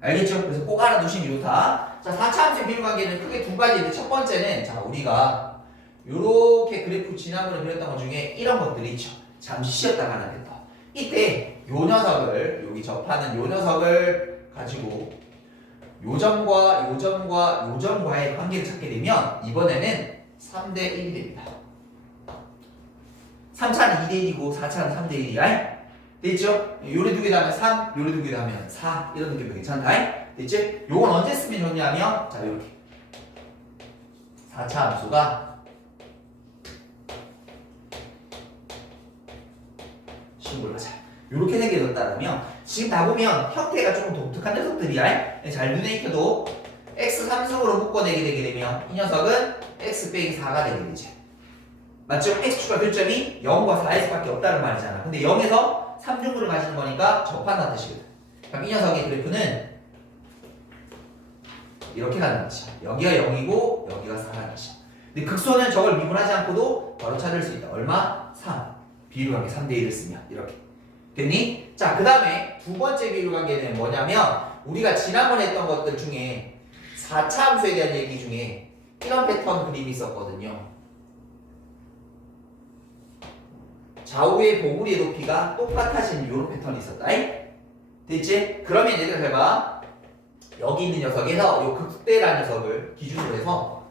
알겠죠? 그래서 꼭 알아두시면 좋다. 자, 4차 함수의 비율관계는 크게 두 가지인데 첫 번째는 자 우리가 요렇게 그래프 지난번에 그렸던 것 중에 이런 것들이 있죠. 잠시 쉬었다가 하나 됐다. 이때 요 녀석을 여기 접하는 요 녀석을 가지고 요 점과 요 점과 요 점과의 관계를 찾게 되면 이번에는 3대 1이 됩니다. 3차는 2대 1이고 4차는 3대 1이야. 됐죠? 요래 두 개 다음에 3, 요래 두 개 다음에 4 이런 느낌도 괜찮다. 됐지? 요건 언제 쓰면 좋냐면 자 이렇게 4차 함수가 신골하자. 이렇게 생겨졌다면 지금 다 보면 형태가 조금 독특한 녀석들이야. 잘 눈에 익혀도 x 3승으로 묶어내게 되게 되면 이 녀석은 x 빼기 4가 되게 되지. 맞죠? x축과 교점이 0과 4에서밖에 없다는 말이잖아. 근데 0에서 3중구를 가지는 거니까 접한다는 뜻이거든. 그럼 이 녀석의 그래프는 이렇게 가는 것이야. 여기가 0이고 여기가 4라는 것이야. 근데 극소는 저걸 미분하지 않고도 바로 찾을 수 있다. 얼마? 3. 비율관계 3대 1을 쓰면 이렇게 됐니? 자, 그 다음에 두 번째 비율관계는 뭐냐면 우리가 지난번에 했던 것들 중에 4차 함수에 대한 얘기 중에 이런 패턴 그림이 있었거든요. 좌우의 보구리의 높이가 똑같아지는 이런 패턴이 있었다. 됐지? 그러면 얘들아 잘 봐. 여기 있는 녀석에서 이 극대라는 녀석을 기준으로 해서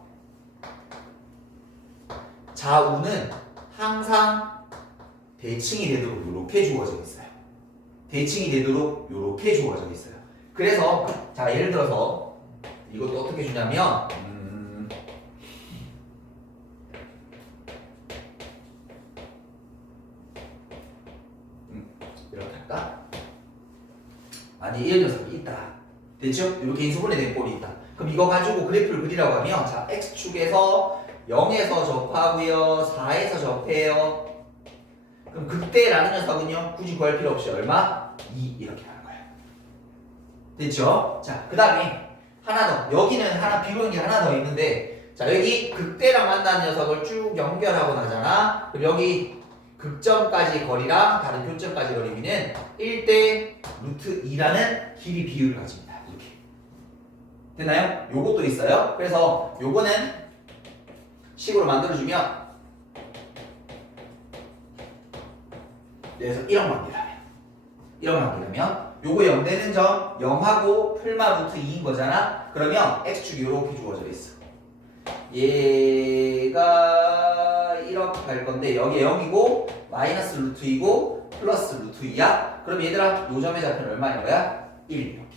좌우는 항상 대칭이 되도록 이렇게 주어져 있어요. 대칭이 되도록 이렇게 주어져 있어요. 그래서 자 예를 들어서 이것도 어떻게 주냐면 이렇게 할까? 아니 이런 녀석이 있다. 됐죠? 이렇게 인수분해 된 꼴이 있다. 그럼 이거 가지고 그래프를 그리라고 하면 자 x축에서 0에서 접하고요 4에서 접해요. 그럼 그때라는 녀석은요 굳이 구할 필요 없이 얼마? 2 이렇게 하는 거예요. 됐죠? 자 그 다음에 하나 더 여기는 하나 비교한 게 하나 더 있는데 자 여기 극대랑 만나는 녀석을 쭉 연결하고 나잖아. 그럼 여기 극점까지 거리랑 다른 교점까지 거리는 1대 루트 2라는 길이 비율을 가집니다. 이렇게 됐나요? 요것도 있어요. 그래서 요거는 식으로 만들어주면 그래서 1억 만기라면 요거 0 되는 점 0하고 풀마 루트 2인 거잖아. 그러면 x축이 이렇게 주어져 있어. 얘가 이렇게 갈 건데 여기 0이고 마이너스 루트 2고 플러스 루트 2야. 그럼 얘들아 요 점의 좌표는 얼마인 거야? 1 이렇게.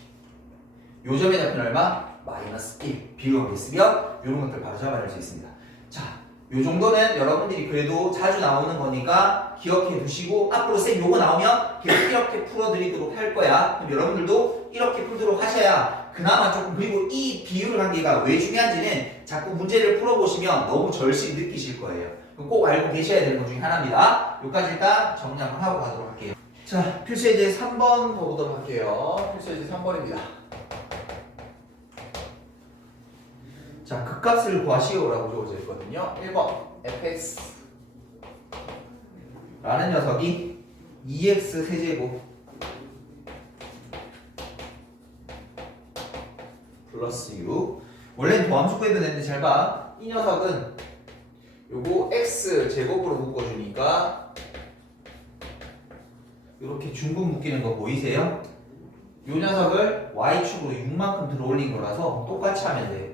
요 점의 좌표는 얼마? 마이너스 1. 비교하고 있으면 이런 것들 바로 잡아낼 수 있습니다. 자, 요 정도는 여러분들이 그래도 자주 나오는 거니까 기억해 두시고 앞으로 쌤 요거 나오면 계속 이렇게 풀어드리도록 할 거야. 그럼 여러분들도 이렇게 풀도록 하셔야 그나마 조금 그리고 이 비율 관계가 왜 중요한지는 자꾸 문제를 풀어보시면 너무 절실히 느끼실 거예요. 꼭 알고 계셔야 되는 것 중에 하나입니다. 여기까지 일단 정리 한번 하고 가도록 할게요. 자, 필수예제 3번 보도록 할게요. 필수예제 3번입니다. 자, 극값을 구하시오라고 주어져 있거든요. 1번 fx 라는 녀석이 2x 세제곱 플러스 6 원래는 도함수 구해도 되는데 잘 봐. 이 녀석은 요거 x 제곱으로 묶어주니까 이렇게 중분 묶이는 거 보이세요? 요 녀석을 y축으로 6만큼 들어 올린 거라서 똑같이 하면 돼.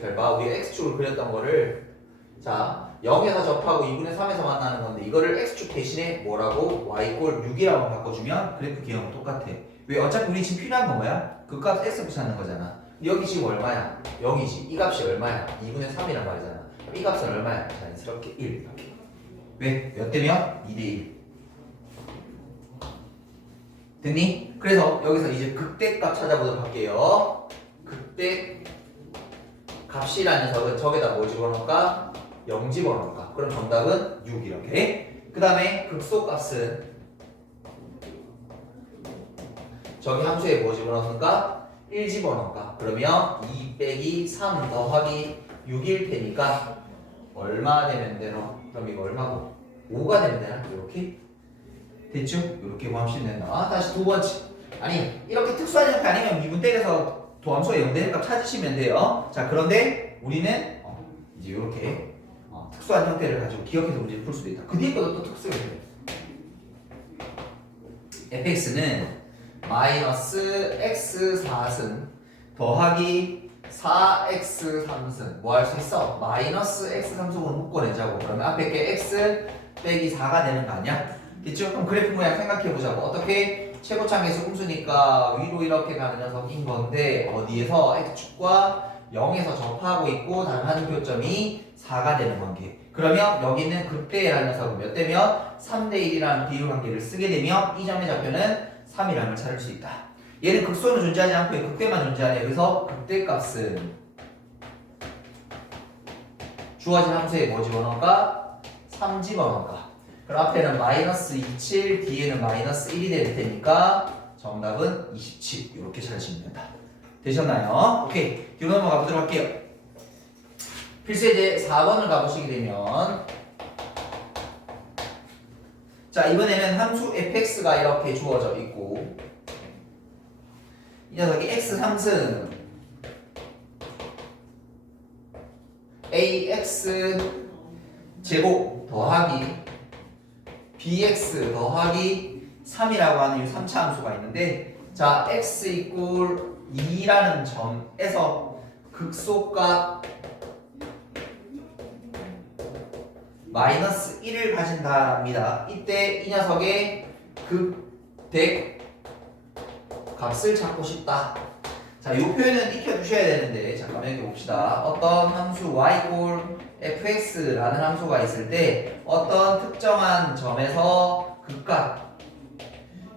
잘 봐. 우리가 x축을 그렸던 거를 자 0에서 접하고 2분의 3에서 만나는 건데 이거를 x축 대신에 뭐라고? y꼴 6이라고 바꿔주면 그래프 기형은 똑같아. 왜? 어차피 우리 지금 필요한 건 뭐야? 그 값 x표 찾는 거잖아. 여기 지금 얼마야? 0이지. 이 값이 얼마야? 2분의 3이란 말이잖아. 그럼 이 값은 얼마야? 자연스럽게 1 이렇게. 왜? 몇 대면? 2대 1. 됐니? 그래서 여기서 이제 극대값 찾아보도록 할게요. 극대 값이라는 녀석은 저기다 뭐 집어넣을까? 0 집어넣을까? 그럼 정답은 6 이렇게. 그 다음에 극소값은 저기 함수에 뭐 집어넣을까? 1 집어넣을까? 그러면 2 빼기 3 더하기 6일 테니까 얼마 되면 되노? 그럼 이거 얼마고? 5가 되면 되나? 이렇게? 됐죠? 이렇게 구하시면 된다. 다시 두 번째. 아니 이렇게 특수한 형태 아니면 미분 때려서 도함수가 0 되는 값 찾으시면 돼요. 자 그런데 우리는 이제 이렇게 특수한 형태를 가지고 기억해서 문제를 풀 수도 있다. 그 뒤에 것도 또 특수 형태. fx는 마이너스 x 4승 더하기 4x 3승 뭐 할 수 있어? 마이너스 x 3승으로 묶어내자고. 그러면 앞에 게 x 빼기 4가 되는 거 아니야? 됐죠? 그럼 그래프 모양 생각해보자고. 어떻게? 최고창에서 음수니까 위로 이렇게 가는 녀석인 건데 어디에서? x축과 0에서 접하고 있고 다른 한 교점이 4가 되는 관계. 그러면 여기는 극대라는 녀석은 몇 대면? 3대 1이라는 비율 관계를 쓰게 되면 이 점의 좌표는 3이라는 걸 찾을 수 있다. 얘는 극소는 존재하지 않고 극대만 존재하네. 그래서 극대값은 주어진 함수에 뭐 집어넣을까? 3 집어넣을까? 그럼 앞에는 마이너스 27, 뒤에는 마이너스 1이 될 테니까 정답은 27 이렇게 찾으시면 된다. 되셨나요? 오케이. 뒤로 넘어가 보도록 할게요. 필수예제 4번을 가보시게 되면 자 이번에는 함수 fx가 이렇게 주어져 있고 이 녀석이 x 3승 ax 제곱 더하기 bx 더하기 3이라고 하는 이 3차 함수가 있는데 자 x 이꼴 2라는 점에서 극소값 마이너스 1을 가진다랍니다. 이때 이 녀석의 극대 값을 찾고 싶다. 자, 이 표현은 익혀두셔야 되는데 잠깐만 여기 봅시다. 어떤 함수 y 꼴 fx라는 함수가 있을 때 어떤 특정한 점에서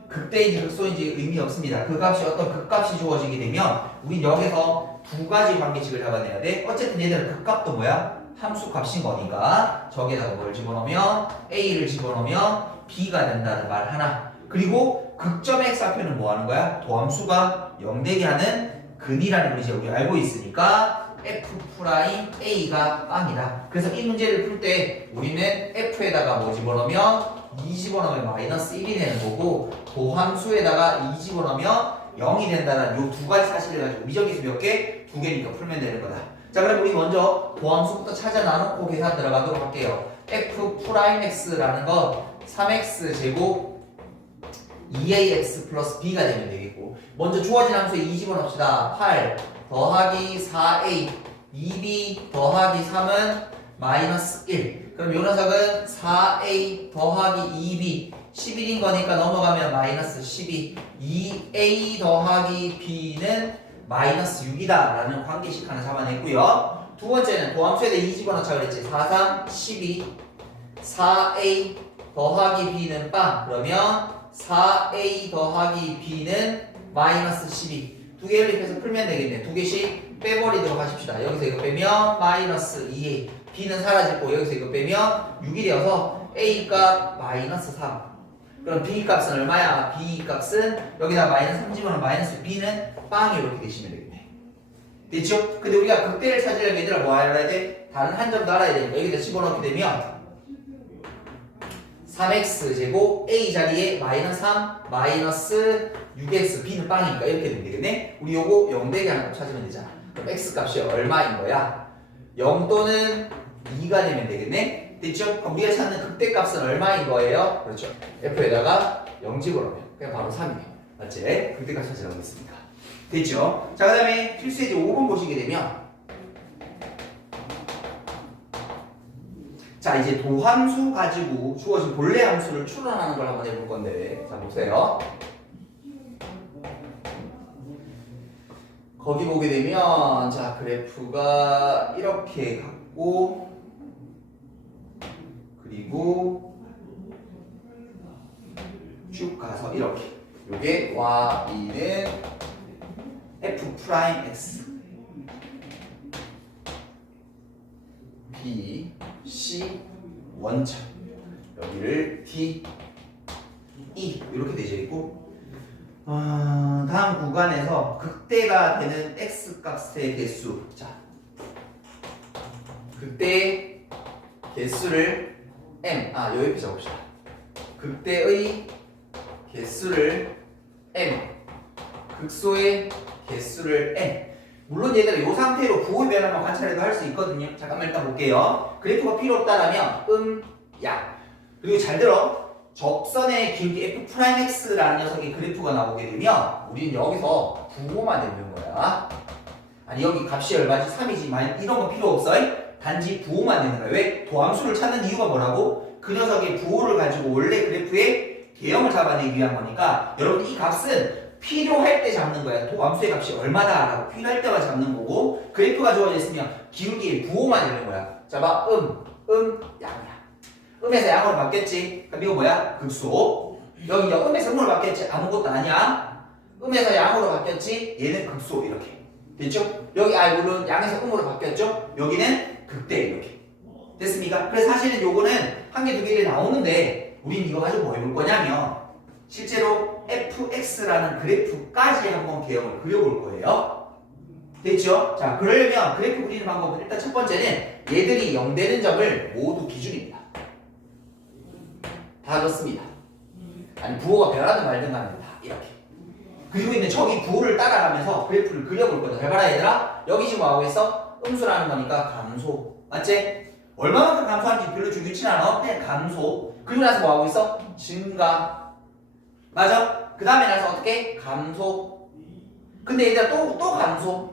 극대인지 극소인지 의미 없습니다. 그 값이 어떤 극값이 주어지게 되면 우린 여기서 두 가지 관계식을 잡아내야 돼. 어쨌든 얘들은 극값도 뭐야? 함수 값인 거니까 저기다가 뭘 집어넣으면 a를 집어넣으면 b가 된다는 말 하나. 그리고 극점 x좌표는 뭐 하는 거야? 도함수가 0 되게 하는 근이라는 걸 이제 우리 알고 있으니까 f'a가 빵이다. 그래서 이 문제를 풀 때 우리는 f에다가 뭐 집어넣으면 2 집어넣으면 마이너스 1이 되는 거고 도함수에다가 2 집어넣으면 0이 된다는 요 두 가지 사실을 가지고 미적기수 몇 개? 두 개니까 풀면 되는 거다. 자, 그럼 우리 먼저 도함수부터 찾아 나누고 계산 들어가도록 할게요. f'x라는 건 3x 제곱 2ax 플러스 b가 되면 되겠고 먼저 주어진 함수에 2 집어넣읍시다. 8 더하기 4a 2b 더하기 3은 마이너스 1. 그럼 요 녀석은 4a 더하기 2b 11인 거니까 넘어가면 마이너스 12 2a 더하기 b는 마이너스 6이다 라는 관계식 하나 잡아냈고요. 두 번째는 도함수에다 2 집어넣자 그랬지. 4, 3, 12 4a 더하기 b는 빵. 그러면 4a 더하기 b는 마이너스 12. 두 개 연립해서 풀면 되겠네. 두 개씩 빼버리도록 하십시다. 여기서 이거 빼면 마이너스 2a b는 사라지고 여기서 이거 빼면 6이 되어서 a 값 마이너스 3. 그럼 b 값은 얼마야? b 값은 여기다 마이너스 3 집어넣으면 마이너스 b는 빵이 이렇게 되시면 되겠네. 됐죠? 근데 우리가 극대를 찾으려면 얘들아 뭐 알아야 돼? 다른 한 점도 알아야 되니까 여기다 집어넣게 되면 3x 제곱 a 자리에 마이너스 3 마이너스 6x b는 빵이니까 이렇게 되면 되겠네. 우리 요거 0 되게 하나 찾으면 되잖아. 그럼 x 값이 얼마인 거야? 0 또는 2가 되면 되겠네. 됐죠? 그럼 우리가 찾는 극대 값은 얼마인 거예요? 그렇죠. f에다가 0 집어넣으면 그냥 바로 3이에요. 맞지? 극대 값 찾으라고 했으니까. 됐죠? 자, 그 다음에 필수예제 5번 보시게 되면 자, 이제 도함수 가지고 주어진 본래 함수를 추론하는 걸 한번 해볼 건데, 자, 보세요. 거기 보게 되면, 자, 그래프가 이렇게 갖고, 그리고 쭉 가서 이렇게. 요게 y는 f'x b C 원점 여기를 D E 이렇게 되어 있고 다음 구간에서 극대가 되는 x 값의 개수 자 극대의 개수를 m 여기 적읍시다. 극대의 개수를 m 극소의 개수를 n 물론 얘들아 이 상태로 부호의 변화만 관찰해도 할 수 있거든요. 잠깐만 일단 볼게요. 그래프가 필요 없다라면 야 그리고 잘 들어 적선의 길이 f'x라는 녀석의 그래프가 나오게 되면 우리는 여기서 부호만 내는 거야. 아니 여기 값이 얼마지? 3이지 이런 거 필요 없어. 단지 부호만 내는 거야. 왜? 도함수를 찾는 이유가 뭐라고? 그 녀석의 부호를 가지고 원래 그래프의 개형을 잡아내기 위한 거니까 여러분 이 값은 필요할 때 잡는 거야. 도함수의 값이 얼마다 라고 필요할 때만 잡는 거고 그래프가 주어져 있으면 기울기의 부호만 내는 거야. 자 봐. 양이야. 음에서 양으로 바뀌었지. 그럼 이거 뭐야? 극소. 여기 음에서 음으로 바뀌었지. 아무것도 아니야. 음에서 양으로 바뀌었지. 얘는 극소 이렇게. 됐죠? 여기 물론 양에서 음으로 바뀌었죠? 여기는 극대 이렇게. 됐습니까? 그래서 사실은 요거는 한 개 두 개를 나오는데 우린 이거 가지고 뭐 해볼 거냐면 실제로 fx라는 그래프까지 한번 개형을 그려볼 거예요. 됐죠? 자, 그러려면 그래프 그리는 방법은 일단 첫 번째는 얘들이 0 되는 점을 모두 기준입니다. 다 넣습니다. 아니 부호가 변하든 말든 간에 다 이렇게. 그리고 있는 저기 부호를 따라가면서 그래프를 그려볼 거다. 잘 봐라 얘들아. 여기 지금 뭐하고 있어? 음수라는 거니까 감소. 맞지? 얼마만큼 감소하는지 별로 중요치 않아. 그냥 감소. 그리고 나서 뭐하고 있어? 증가. 맞아? 그 다음에 나서 어떻게? 감소. 근데 얘들아 또 감소.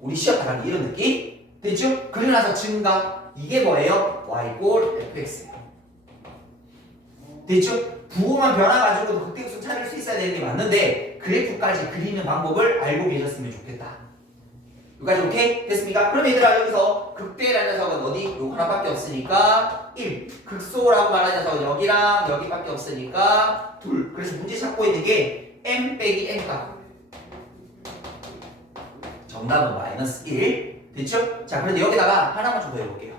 우리 시험 다가기 이런 느낌? 됐죠? 그리고 나서 증가. 이게 뭐예요? y 꼴 fx예요. 됐죠? 부호만 변화가지고도 극대값을 찾을 수 있어야 되는 게 맞는데 그래프까지 그리는 방법을 알고 계셨으면 좋겠다. 여기까지 오케이? 됐습니까? 그럼 얘들아 여기서 극대라는 녀석은 어디? 요 하나밖에 없으니까 1. 극소라고 말하는 녀석은 여기랑 여기밖에 없으니까 2. 그래서 문제 찾고 있는 게 m 빼기 n 값. 정답은 마이너스 1. 됐죠? 자, 그런데 여기다가 하나만 좀 더 해볼게요.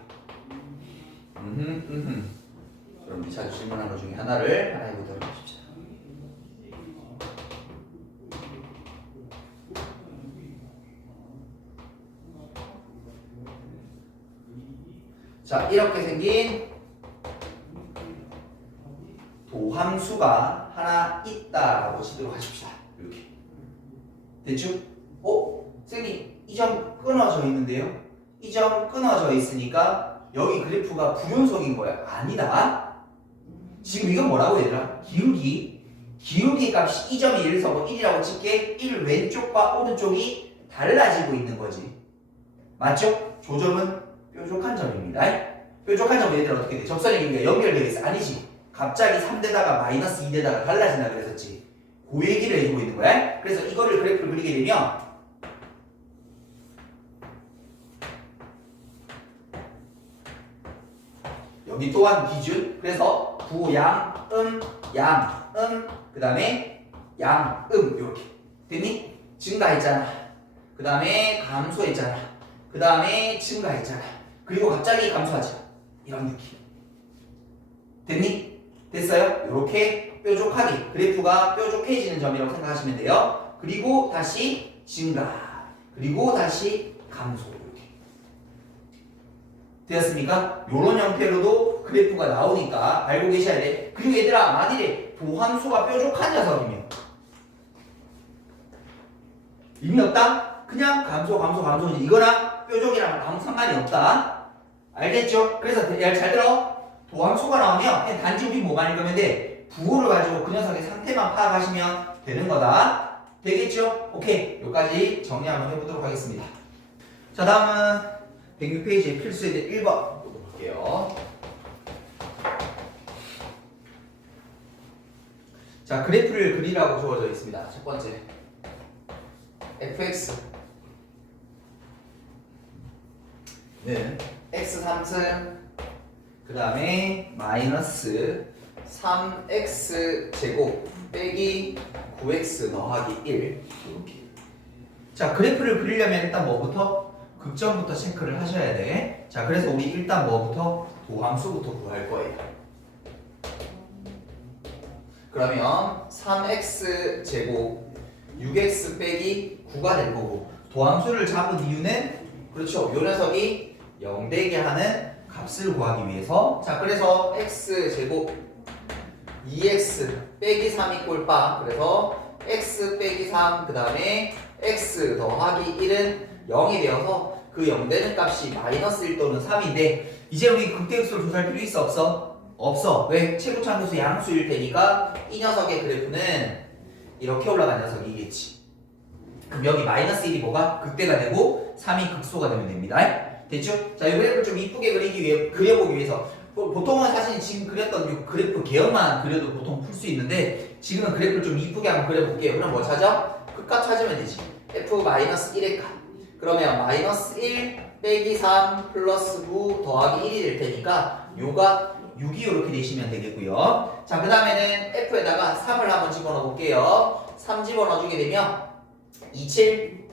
그럼 우리 자주 질문한 것 중에 하나를 하나 해보도록 하십시다. 자, 이렇게 생긴 도함수가 하나 있다라고 치도록 하십시다. 이렇게. 됐죠? 선생님, 이 점 끊어져 있는데요? 이 점 끊어져 있으니까 여기 그래프가 불연속인 거야. 아니다. 지금 이건 뭐라고 얘들아? 기울기 값이 이 점이 1을 서고 1이라고 칠게 1 왼쪽과 오른쪽이 달라지고 있는 거지. 맞죠? 조점은 뾰족한 점입니다. 뾰족한 점은 얘들아 어떻게 돼? 접선의 길이가 연결되어 있어. 아니지. 갑자기 3대다가 마이너스 2대다가 달라진다 그랬었지. 그 얘기를 해주고 있는 거야. 그래서 이거를 그래프를 그리게 되면 여기 또한 기준. 그래서 그 다음에 이렇게 됐니? 증가했잖아. 그 다음에 감소했잖아. 그 다음에 증가했잖아. 그리고 갑자기 감소하죠. 이런 느낌. 됐니? 됐어요? 이렇게 뾰족하게 그래프가 뾰족해지는 점이라고 생각하시면 돼요. 그리고 다시 증가. 그리고 다시 감소. 이렇게. 되었습니까? 이런 형태로도 그래프가 나오니까 알고 계셔야 돼. 그리고 얘들아 만일에 도함수가 뾰족한 녀석이면 의미 없다? 그냥 감소지. 이거랑 뾰족이랑 아무 상관이 없다. 알겠죠? 그래서 잘 들어. 도함수가 나오면 그냥 단지 우리 뭐만 읽으면 돼? 부호를 가지고 그 녀석의 상태만 파악하시면 되는 거다. 되겠죠? 오케이. 여기까지 정리 한번 해보도록 하겠습니다. 자, 다음은 106페이지의 필수에 대해 1번 볼게요. 자, 그래프를 그리라고 주어져 있습니다. 첫 번째 fx는 x 3승 그 다음에 마이너스 3x 제곱 빼기 9x 더하기 1 이렇게. 자, 그래프를 그리려면 일단 뭐부터? 극점부터 체크를 하셔야 돼. 자, 그래서 우리 일단 뭐부터? 도함수부터 구할 거예요. 그러면 3x 제곱 6x 빼기 9가 될 거고, 도함수를 잡은 이유는 그렇죠. 요 녀석이 0 되게 하는 값을 구하기 위해서. 자, 그래서 x 제곱 2x 빼기 3이 꼴빠. 그래서 x 빼기 3 그 다음에 x 더하기 1은 0이 되어서 그 0 되는 값이 마이너스 1 또는 3인데, 이제 우리 극대극소를 조사할 필요 있어 없어? 없어. 왜? 최고차함수 양수일 테니까 이 녀석의 그래프는 이렇게 올라간 녀석이겠지. 그럼 여기 마이너스 1이 뭐가? 극대가 되고 3이 극소가 되면 됩니다. 됐죠? 자, 이 그래프를 좀 이쁘게 그려보기 위해서 보통은 사실 지금 그렸던 이 그래프 개혁만 그려도 보통 풀 수 있는데, 지금은 그래프를 좀 이쁘게 한번 그려볼게요. 그럼 뭐 찾아? 끝값 찾으면 되지. f-1의 값. 그러면 마이너스 1 빼기 3 플러스 9 더하기 1이 될 테니까 요가 6이 이렇게 되시면 되겠고요. 자, 그 다음에는 f에다가 3을 한번 집어넣어 볼게요. 3 집어넣어 주게 되면 27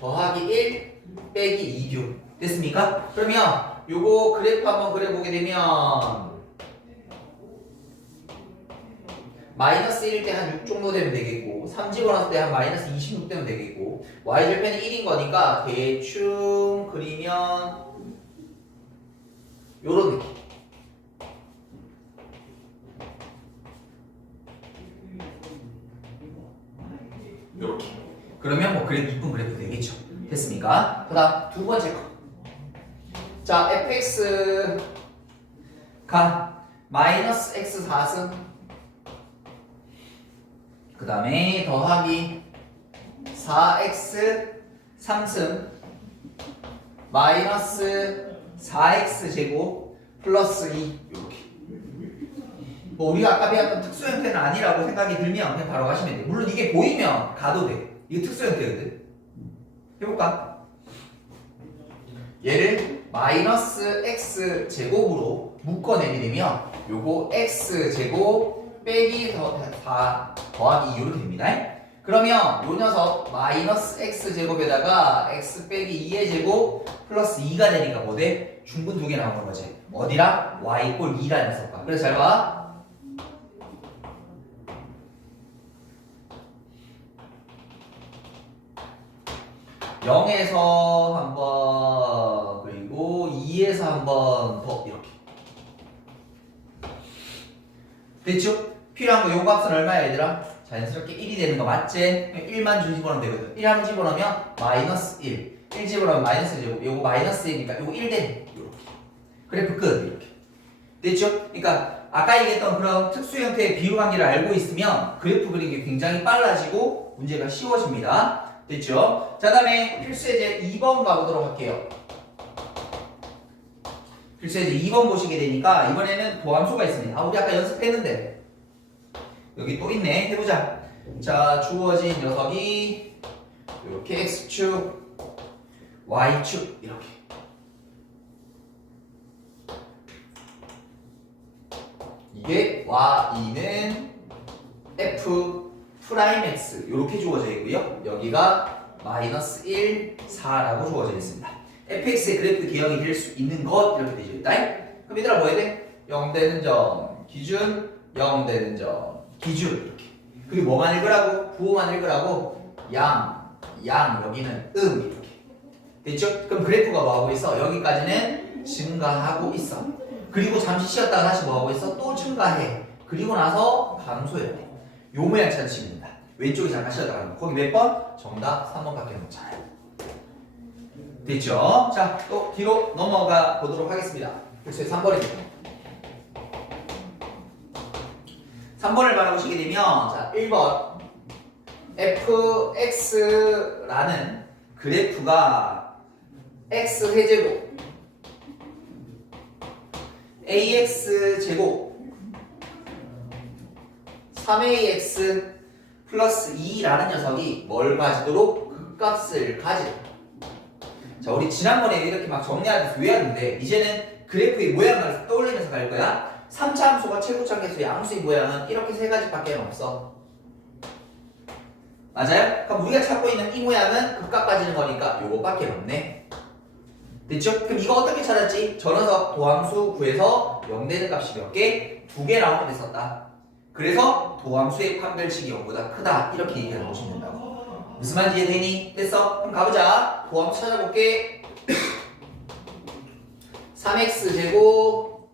더하기 1 빼기 2교 됐습니까? 그러면 요거 그래프 한번 그려보게 되면 마이너스 1일 때 한 6 정도 되면 되겠고, 3 집어넣을 때 한 마이너스 26 되면 되겠고, y절편이 1인 거니까 대충 그리면 요런 느낌. 요렇게. 그러면 뭐 그래프 이쁜 그래프 되겠죠. 됐습니까? 그 다음 두 번째 거. 자, fx가 마이너스 x 4승 그 다음에 더하기 4x 3승 마이너스 4x 제곱 플러스 2 이렇게. 뭐 우리가 아까 배웠던 특수 형태는 아니라고 생각이 들면 그냥 바로 가시면 돼. 물론 이게 보이면 가도 돼. 이게 특수 형태거든. 해볼까? 얘를 마이너스 x 제곱으로 묶어내게 되면 요거 x 제곱 빼기 4 더하기 2 이렇게 됩니다. 그러면 요 녀석 마이너스 x 제곱에다가 x 빼기 2의 제곱 플러스 2가 되니까 뭐 돼? 중분 두 개 나오는 거지. 어디랑? y 이꼴 2라는 녀석과. 그래서 잘 봐. 0에서 한번 그리고 2에서 한번 더 이렇게 됐죠? 필요한 거 요 값은 얼마야 얘들아? 자연스럽게 1이 되는 거 맞지? 1만 집어넣으면 되거든. 1 한번 집어넣으면 마이너스 1 집어넣으면 마이너스 제곱 요거 마이너스 1이니까 요거 1 되네. 요렇게 그래프 끝 이렇게 됐죠? 그러니까 아까 얘기했던 그런 특수 형태의 비율 관계를 알고 있으면 그래프 그리는 게 굉장히 빨라지고 문제가 쉬워집니다. 됐죠? 자, 다음에 필수예제 2번 가보도록 할게요. 필수예제 2번 보시게 되니까 이번에는 도함수가 있습니다. 아, 우리 아까 연습했는데 여기 또 있네. 해보자. 자, 주어진 녀석이 이렇게 x축, y축 이렇게 이게 y는 f 프라임 x 이렇게 주어져 있고요. 여기가 마이너스 1, 4라고 주어져 있습니다. fx의 그래프 기억이 될 수 있는 것 이렇게 되죠. 일단 그럼 얘들아 뭐 해야 돼? 0 되는 점 기준, 0 되는 점 기준 이렇게. 그리고 뭐만 읽으라고? 부호만 읽으라고? 양 여기는 이렇게 됐죠? 그럼 그래프가 뭐하고 있어? 여기까지는 증가하고 있어. 그리고 잠시 쉬었다가 다시 뭐하고 있어? 또 증가해. 그리고 나서 감소해야 돼. 요 모양 찾으시면 됩니다. 왼쪽에 잠깐 쉬었다가 거기 몇 번? 정답 3번밖에 없잖아요. 됐죠? 자, 또 뒤로 넘어가 보도록 하겠습니다. 그래서 3번입니다. 3번을 바라보시게 되면 자, 1번 fx라는 그래프가 x 세제곱 ax 제곱 3ax 플러스 2라는 녀석이 뭘 가지도록? 극값을 가지도록. 자, 우리 지난번에 이렇게 막 정리하면서 외웠는데 이제는 그래프의 모양을 떠올리면서 갈 거야. 3차 함수가 최고차 계수 양수의 모양은 이렇게 세 가지밖에 없어. 맞아요? 그럼 우리가 찾고 있는 이 모양은 극값 가지는 거니까 요거밖에 없네. 됐죠? 그럼 이거 어떻게 찾았지? 저 녀석 도함수 구해서 0 되는 값이 몇 개? 2개 나오면 됐었다. 그래서 도함수의 판별식이 0보다 크다 이렇게 얘기하는 보시면 된다고. 무슨 말인지 이해되니? 됐어? 그럼 가보자. 도함수 찾아볼게. 3x 제곱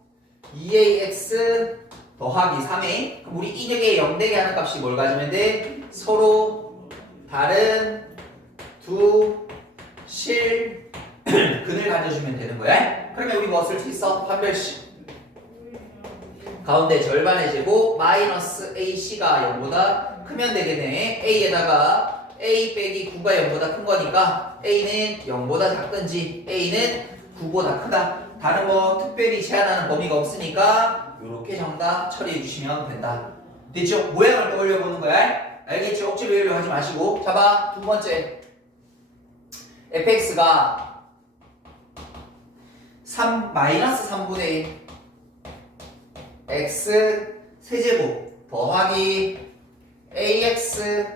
2ax 더하기 3a. 그럼 우리 이 격에 0 되게 하는 값이 뭘 가지면 돼? 서로 다른 두 실근을 가져주면 되는 거야. 그러면 우리 뭐 쓸 수 있어? 판별식. 가운데 절반의 제곱 마이너스 ac가 0보다 크면 되겠네. a에다가 a 빼기 9가 0보다 큰 거니까 a는 0보다 작든지 a는 9보다 크다. 다른 거 특별히 제한하는 범위가 없으니까 이렇게 정답 처리해 주시면 된다. 됐죠? 모양을 떠올려 보는 거야. 알겠지? 억지로 외우려고 하지 마시고. 잡아. 두 번째 fx가 3 3분의 1 x 세제곱 더하기 ax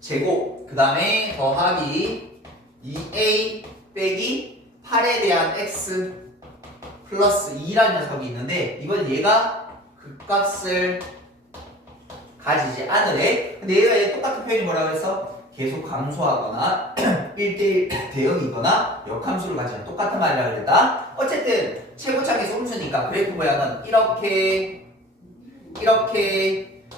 제곱 그 다음에 더하기 2a 빼기 8에 대한 x 플러스 2라는 녀석이 있는데 이번 얘가 극값을 가지지 않으래. 근데 얘가 똑같은 표현이 뭐라고 했어? 계속 감소하거나 1대1 대응이거나 역함수를 가지는 똑같은 말이라고 했다. 어쨌든 최고차계 함수니까 그래프 모양은 이렇게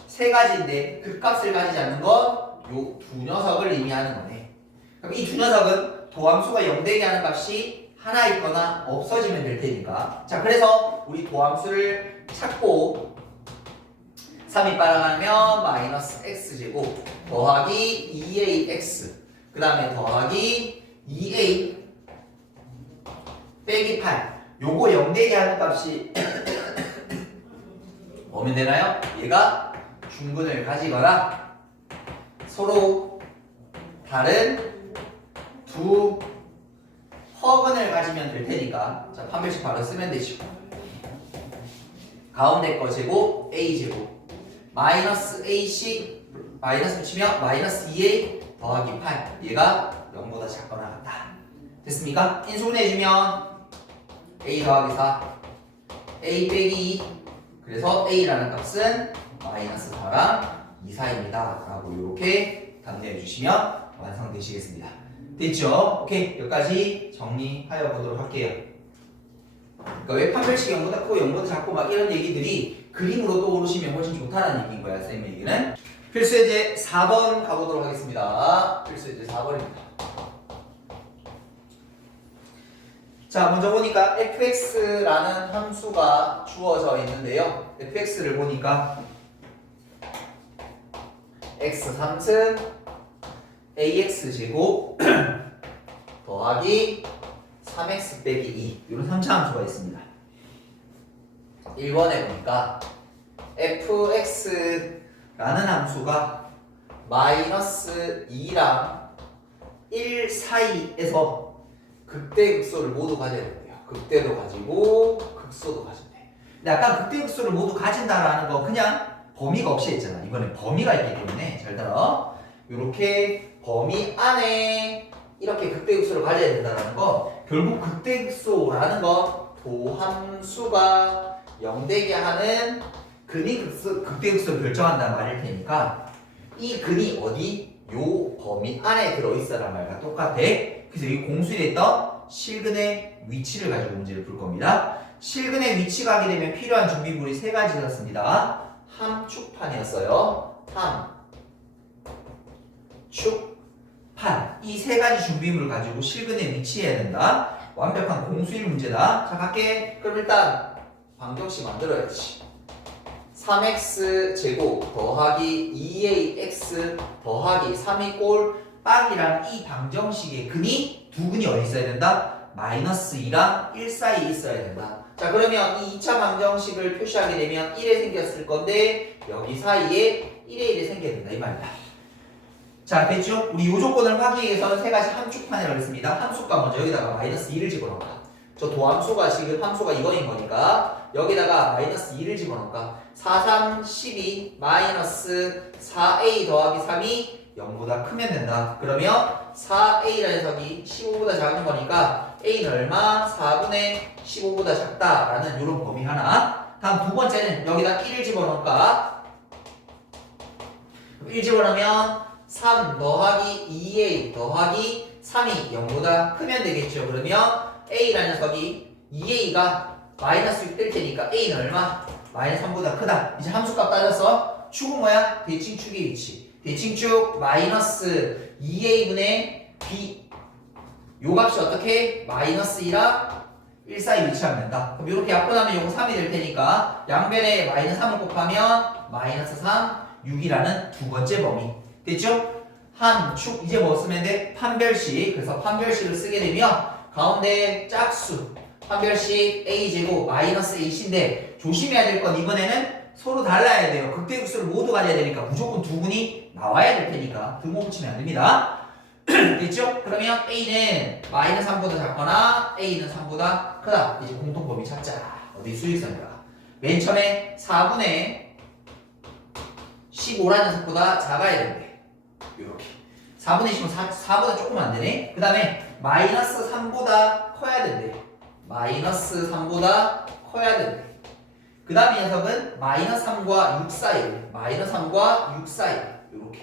세 가지인데 극값을 가지지 않는 건 요 두 녀석을 의미하는 거네. 그럼 이 두 녀석은 도함수가 0 되게 하는 값이 하나 있거나 없어지면 될 테니까. 자, 그래서 우리 도함수를 찾고 3이 빨아가면 마이너스 x제곱 더하기 2ax 그 다음에 더하기 2a 빼기 8 요거 0 되게 하는 값이 뭐면 되나요? 얘가 중근을 가지거나 서로 다른 두 허근을 가지면 될 테니까 자 판별식 바로 쓰면 되죠. 가운데 거 제곱 a 제곱 마이너스 ac 마이너스 붙이면 마이너스 2a 더하기 8 얘가 0보다 작거나 같다. 됐습니까? 인수분해해주면 a 더하기 4 a 빼기 2 그래서 a라는 값은 마이너스 4랑 2, 4입니다 라고 이렇게 답례해 주시면 완성되시겠습니다. 됐죠? 오케이 여기까지 정리하여 보도록 할게요. 그러니까 왜 판별식 0보다 크고 0보다 작고 막 이런 얘기들이 그림으로 떠오르시면 훨씬 좋다는 얘기인 거야 쌤의 얘기는. 필수예제 4번 가보도록 하겠습니다. 필수예제 4번입니다. 자 먼저 보니까 fx라는 함수가 주어져 있는데요. fx를 보니까 x 3승 ax제곱 더하기 3x 빼기 2 이런 3차 함수가 있습니다. 1번에 보니까 fx라는 함수가 마이너스 2랑 1 사이에서 극대극소를 모두 가져야 돼요. 극대도 가지고 극소도 가진대. 근데 아까 극대극소를 모두 가진다라는 거 그냥 범위가 없이 했잖아. 이번엔 범위가 있기 때문에 잘 들어. 이렇게 범위 안에 이렇게 극대극소를 가져야 된다는 거 결국 극대극소라는 거 도함수가 0되게 하는 근이 극대극소를 결정한다는 말일 테니까 이 근이 어디? 요 범위 안에 들어있어란 말과 똑같아. 그래서 이 공수일에 있던 실근의 위치를 가지고 문제를 풀 겁니다. 실근의 위치가 하게 되면 필요한 준비물이 세 가지였습니다. 함축판이었어요. 함축판. 이 세 가지 준비물을 가지고 실근에 위치해야 된다. 완벽한 공수일 문제다. 자, 갈게. 그럼 일단 방정식 만들어야지. 3x 제곱 더하기 2ax 더하기 3이 꼴 빵이란 이 방정식의 근이 두 근이 어디 있어야 된다? 마이너스 2랑 1 사이에 있어야 된다. 자 그러면 이 2차 방정식을 표시하게 되면 1에 생겼을 건데 여기 사이에 1에 1에 생겨야 된다 이 말이다. 자 됐죠? 우리 이 조건을 하기 위해서는 세 가지 함축판이라고 했습니다. 함수가 먼저 여기다가 마이너스 2를 집어넣을까? 저 도함수가 지금 함수가 이거인 거니까 여기다가 마이너스 2를 집어넣을까? 4, 3, 12 마이너스 4a 더하기 3이 0보다 크면 된다. 그러면 4a라는 녀석이 15보다 작은 거니까 a는 얼마? 4분의 15보다 작다라는 이런 범위 하나. 다음 두 번째는 여기다 1을 집어넣을까? 1 집어넣으면 3 더하기 2a 더하기 3이 0보다 크면 되겠죠. 그러면 a라는 녀석이 2a가 마이너스 6 될 테니까 a는 얼마? 마이너스 3보다 크다. 이제 함수값 따져서 축은 뭐야? 대칭축의 위치. 대칭축 마이너스 2a분의 b 요 값이 어떻게? 마이너스 2랑 1 사이 위치하면 된다. 그럼 이렇게 약분하면 요거 3이 될 테니까 양변에 마이너스 3을 곱하면 마이너스 3, 6이라는 두 번째 범위. 됐죠? 함축 이제 뭐 쓰면 돼? 판별식. 그래서 판별식을 쓰게 되면 가운데 짝수 판별식 a제곱 마이너스 ac인데 조심해야 될 건 이번에는 서로 달라야 돼요. 극대극소를 모두 가져야 되니까 무조건 두 분이 나와야 될 테니까 등호 붙이면 안 됩니다. 됐죠? 그러면 a는 마이너스 3보다 작거나 a는 3보다 크다. 이제 공통범위 찾자. 어디 수직선이다. 맨 처음에 4분의 15라는 녀석보다 작아야 된대. 요렇게 4분의 15은 4보다 조금 안 되네. 그 다음에 마이너스 3보다 커야 된대. 마이너스 3보다 커야 된대. 그 다음 이 녀석은 마이너스 3과 6 사이. 마이너스 3과 6 사이. 요렇게.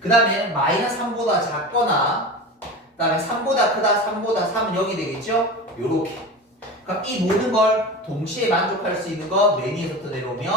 그 다음에 마이너스 3보다 작거나 그 다음에 3보다 크다. 3보다 3은 여기 되겠죠? 요렇게. 그럼 이 모든 걸 동시에 만족할 수 있는 거 맨 위에서부터 내려오면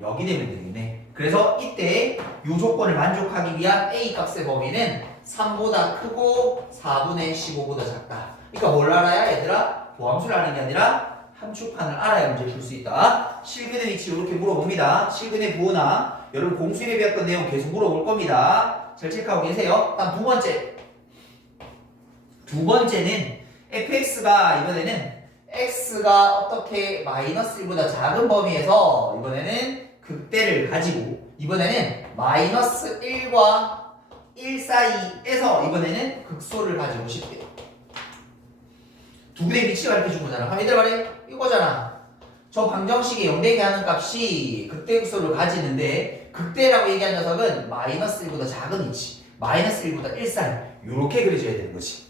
여기 되면 되겠네. 그래서 이때 이 조건을 만족하기 위한 a 값의 범위는 3보다 크고 4분의 15보다 작다. 그러니까 뭘 알아야 얘들아? 도함수를 아는 게 아니라 함축판을 알아야 문제를 풀 수 있다. 실근의 위치 이렇게 물어봅니다. 실근의 부호나 여러분 공수일에 배웠던 내용 계속 물어볼 겁니다. 잘 체크하고 계세요. 다음 두 번째. 두 번째는 fx가 이번에는 x가 어떻게 마이너스 1보다 작은 범위에서 이번에는 극대를 가지고 이번에는 마이너스 1과 1 사이에서 이번에는 극소를 가지고 싶대요. 두 군데의 위치를 가르쳐준 거잖아. 그럼 얘들 말해 이거잖아. 저 방정식의 영대기 하는 값이 극대 극소를 가지는데 극대라고 얘기한 녀석은 마이너스 1보다 작은 위치, 마이너스 1보다 1 사이 이렇게 그려줘야 되는 거지.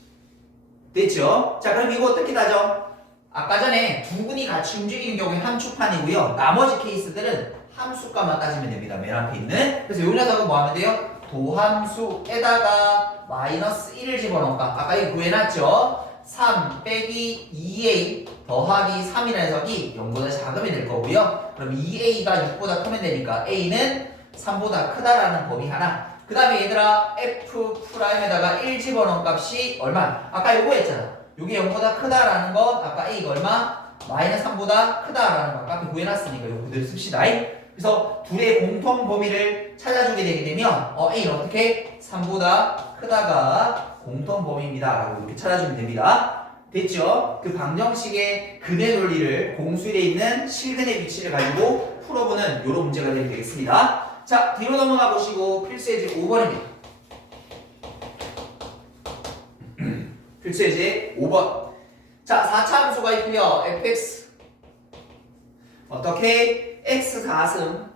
됐죠? 자, 그럼 이거 어떻게 따져? 아까 전에 두 군이 같이 움직이는 경우에 함수판이고요. 나머지 케이스들은 함수값만 따지면 됩니다. 맨 앞에 있는. 그래서 이 녀석은 뭐 하면 돼요? 도함수에다가 마이너스 1을 집어넣을까? 아까 이거 구해놨죠? 3 빼기 2a 더하기 3이라는 녀석이 0보다 작으면 될 거고요. 그럼 2a가 6보다 크면 되니까 a는 3보다 크다라는 범위 하나. 그 다음에 얘들아 f'에다가 1 집어넣은 값이 얼마? 아까 요거 했잖아. 요게 0보다 크다라는 건 아까 a가 얼마? 마이너스 3보다 크다라는 거 아까 앞에 구해놨으니까 요거 그대로 씁시다. 그래서 둘의 공통 범위를 찾아주게 되게 되면 a는 어떻게? 3보다 크다가 공통 범위입니다 라고 이렇게 찾아주면 됩니다. 됐죠? 그 방정식의 근의 논리를 공수일에 있는 실근의 위치를 가지고 풀어보는 이런 문제가 되겠습니다. 자, 뒤로 넘어가 보시고 필수예제 5번입니다. 필수예제 5번. 자, 4차 함수가 있고요. fx 어떻게? x 4승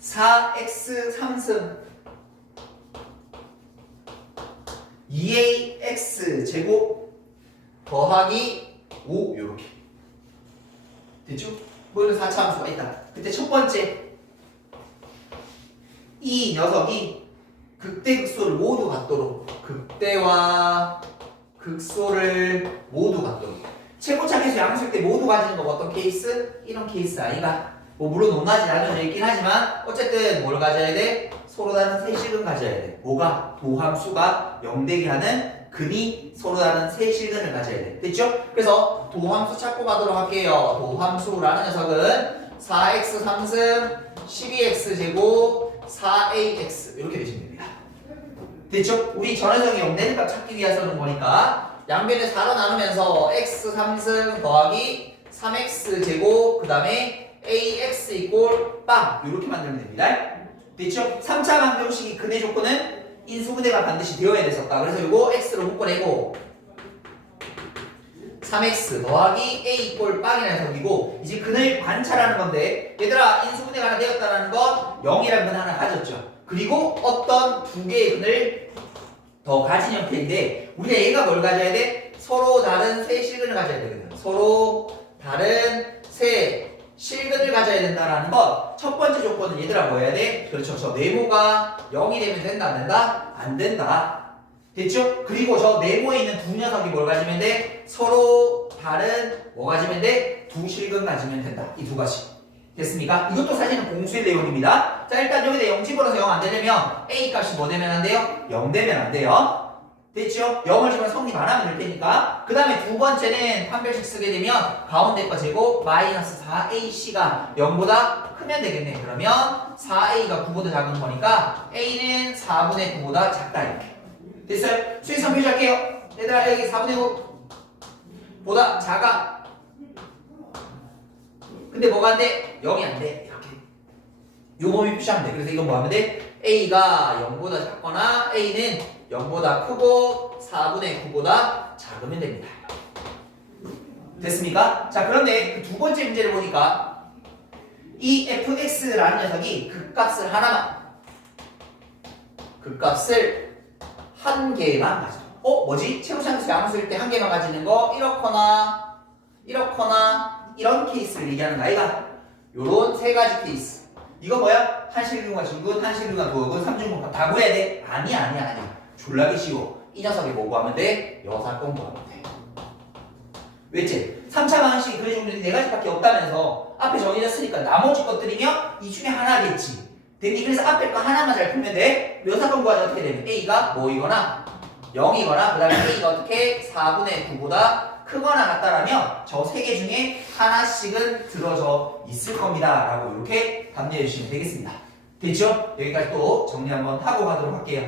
4x 3승 2ax 제곱 더하기 5 요렇게 됐죠? 보이는 4차 함수가 있다. 그때 첫 번째 이 녀석이 극대 극소를 모두 갖도록 극대와 극소를 모두 갖도록 최고차계수 양수일 때 모두 가지는 거 어떤 케이스? 이런 케이스 아이가 뭐 물론 높낮이 나눠져 있긴 하지만 어쨌든 뭘 가져야 돼? 서로 다른 세실근 가져야 돼. 뭐가? 도함수가 0되게 하는 근이 서로 다른 세실근을 가져야 돼. 됐죠? 그래서 도함수 찾고 가도록 할게요. 도함수라는 녀석은 4x 3승 12x 제곱 4ax 이렇게 되시면 됩니다. 됐죠? 우리 전화성이 0되는 값 찾기 위해서는 뭐니까 양변을 4로 나누면서 x 3승 더하기 3x 제곱 그 다음에 ax 이꼴 빵 이렇게 만들면 됩니다. 됐죠? 3차 방정식이 근의 조건은 인수분해가 반드시 되어야 됐었다. 그래서 이거 x로 묶어내고 3x 더하기 a 이꼴 빵이라는 녀석이고 이제 근을 관찰하는 건데 얘들아 인수분해가 하나 되었다는 건 0이라는 근 하나 가졌죠. 그리고 어떤 두 개의 근을 더 가진 형태인데 우리가 얘가 뭘 가져야 돼? 서로 다른 세 실근을 가져야 되거든. 서로 다른 세 실근을 가져야 된다라는 것 첫 번째 조건은 얘들아 뭐 해야 돼? 그렇죠. 저 네모가 0이 되면 된다 안 된다? 안 된다. 됐죠? 그리고 저 네모에 있는 두 녀석이 뭘 가지면 돼? 서로 다른 뭐 가지면 돼? 두 실근 가지면 된다. 이 두 가지. 됐습니까? 이것도 사실은 공수의 내용입니다. 자 일단 여기다 0 집어넣어서 0 안 되려면 a 값이 뭐 되면 안 돼요? 0 되면 안 돼요. 됐죠? 0을 집어넣어 성립 안 하면 될 테니까. 그 다음에 두 번째는 판별식 쓰게 되면 가운데 거 제곱 마이너스 4ac가 0보다 크면 되겠네. 그러면 4a가 9보다 작은 거니까 a는 4분의 9보다 작다 이렇게. 됐어요? 수익선 표시할게요. 얘들아 여기 4분의 5보다 작아. 근데 뭐가 안 돼? 0이 안 돼. 이렇게. 요 범위 표시하면 돼. 그래서 이건 뭐 하면 돼? a가 0보다 작거나 a는 0보다 크고 4분의 9보다 작으면 됩니다. 됐습니까? 자 그런데 그 두 번째 문제를 보니까 이 fx라는 녀석이 극값을 하나만 극값을 한 개만 가져. 뭐지? 최고차계수 양수일 때 한 개만 가지는 거 이렇거나 이런 케이스를 얘기하는 아이가 요런 세 가지 케이스. 이거 뭐야? 한실근과 중근, 한실근과 도근, 삼중근과 다 구해야 돼? 아니야. 졸라게 쉬워. 이 녀석이 뭐 구하면 돼? 여사 공부하면 돼. 왜지? 3차 방식이 그래주면 네 가지밖에 없다면서 앞에 정해졌으니까 나머지 것들이면 이 중에 하나겠지. 됐니? 그래서 앞에 거 하나만 잘 풀면 돼. 여사 공부하자 어떻게 되면 a가 뭐이거나 0이거나 그 다음에 a가 어떻게 4분의 9보다 크거나 같다라면 저 세 개 중에 하나씩은 들어져 있을 겁니다. 라고 이렇게 답례해 주시면 되겠습니다. 됐죠? 여기까지 또 정리 한번 하고 가도록 할게요.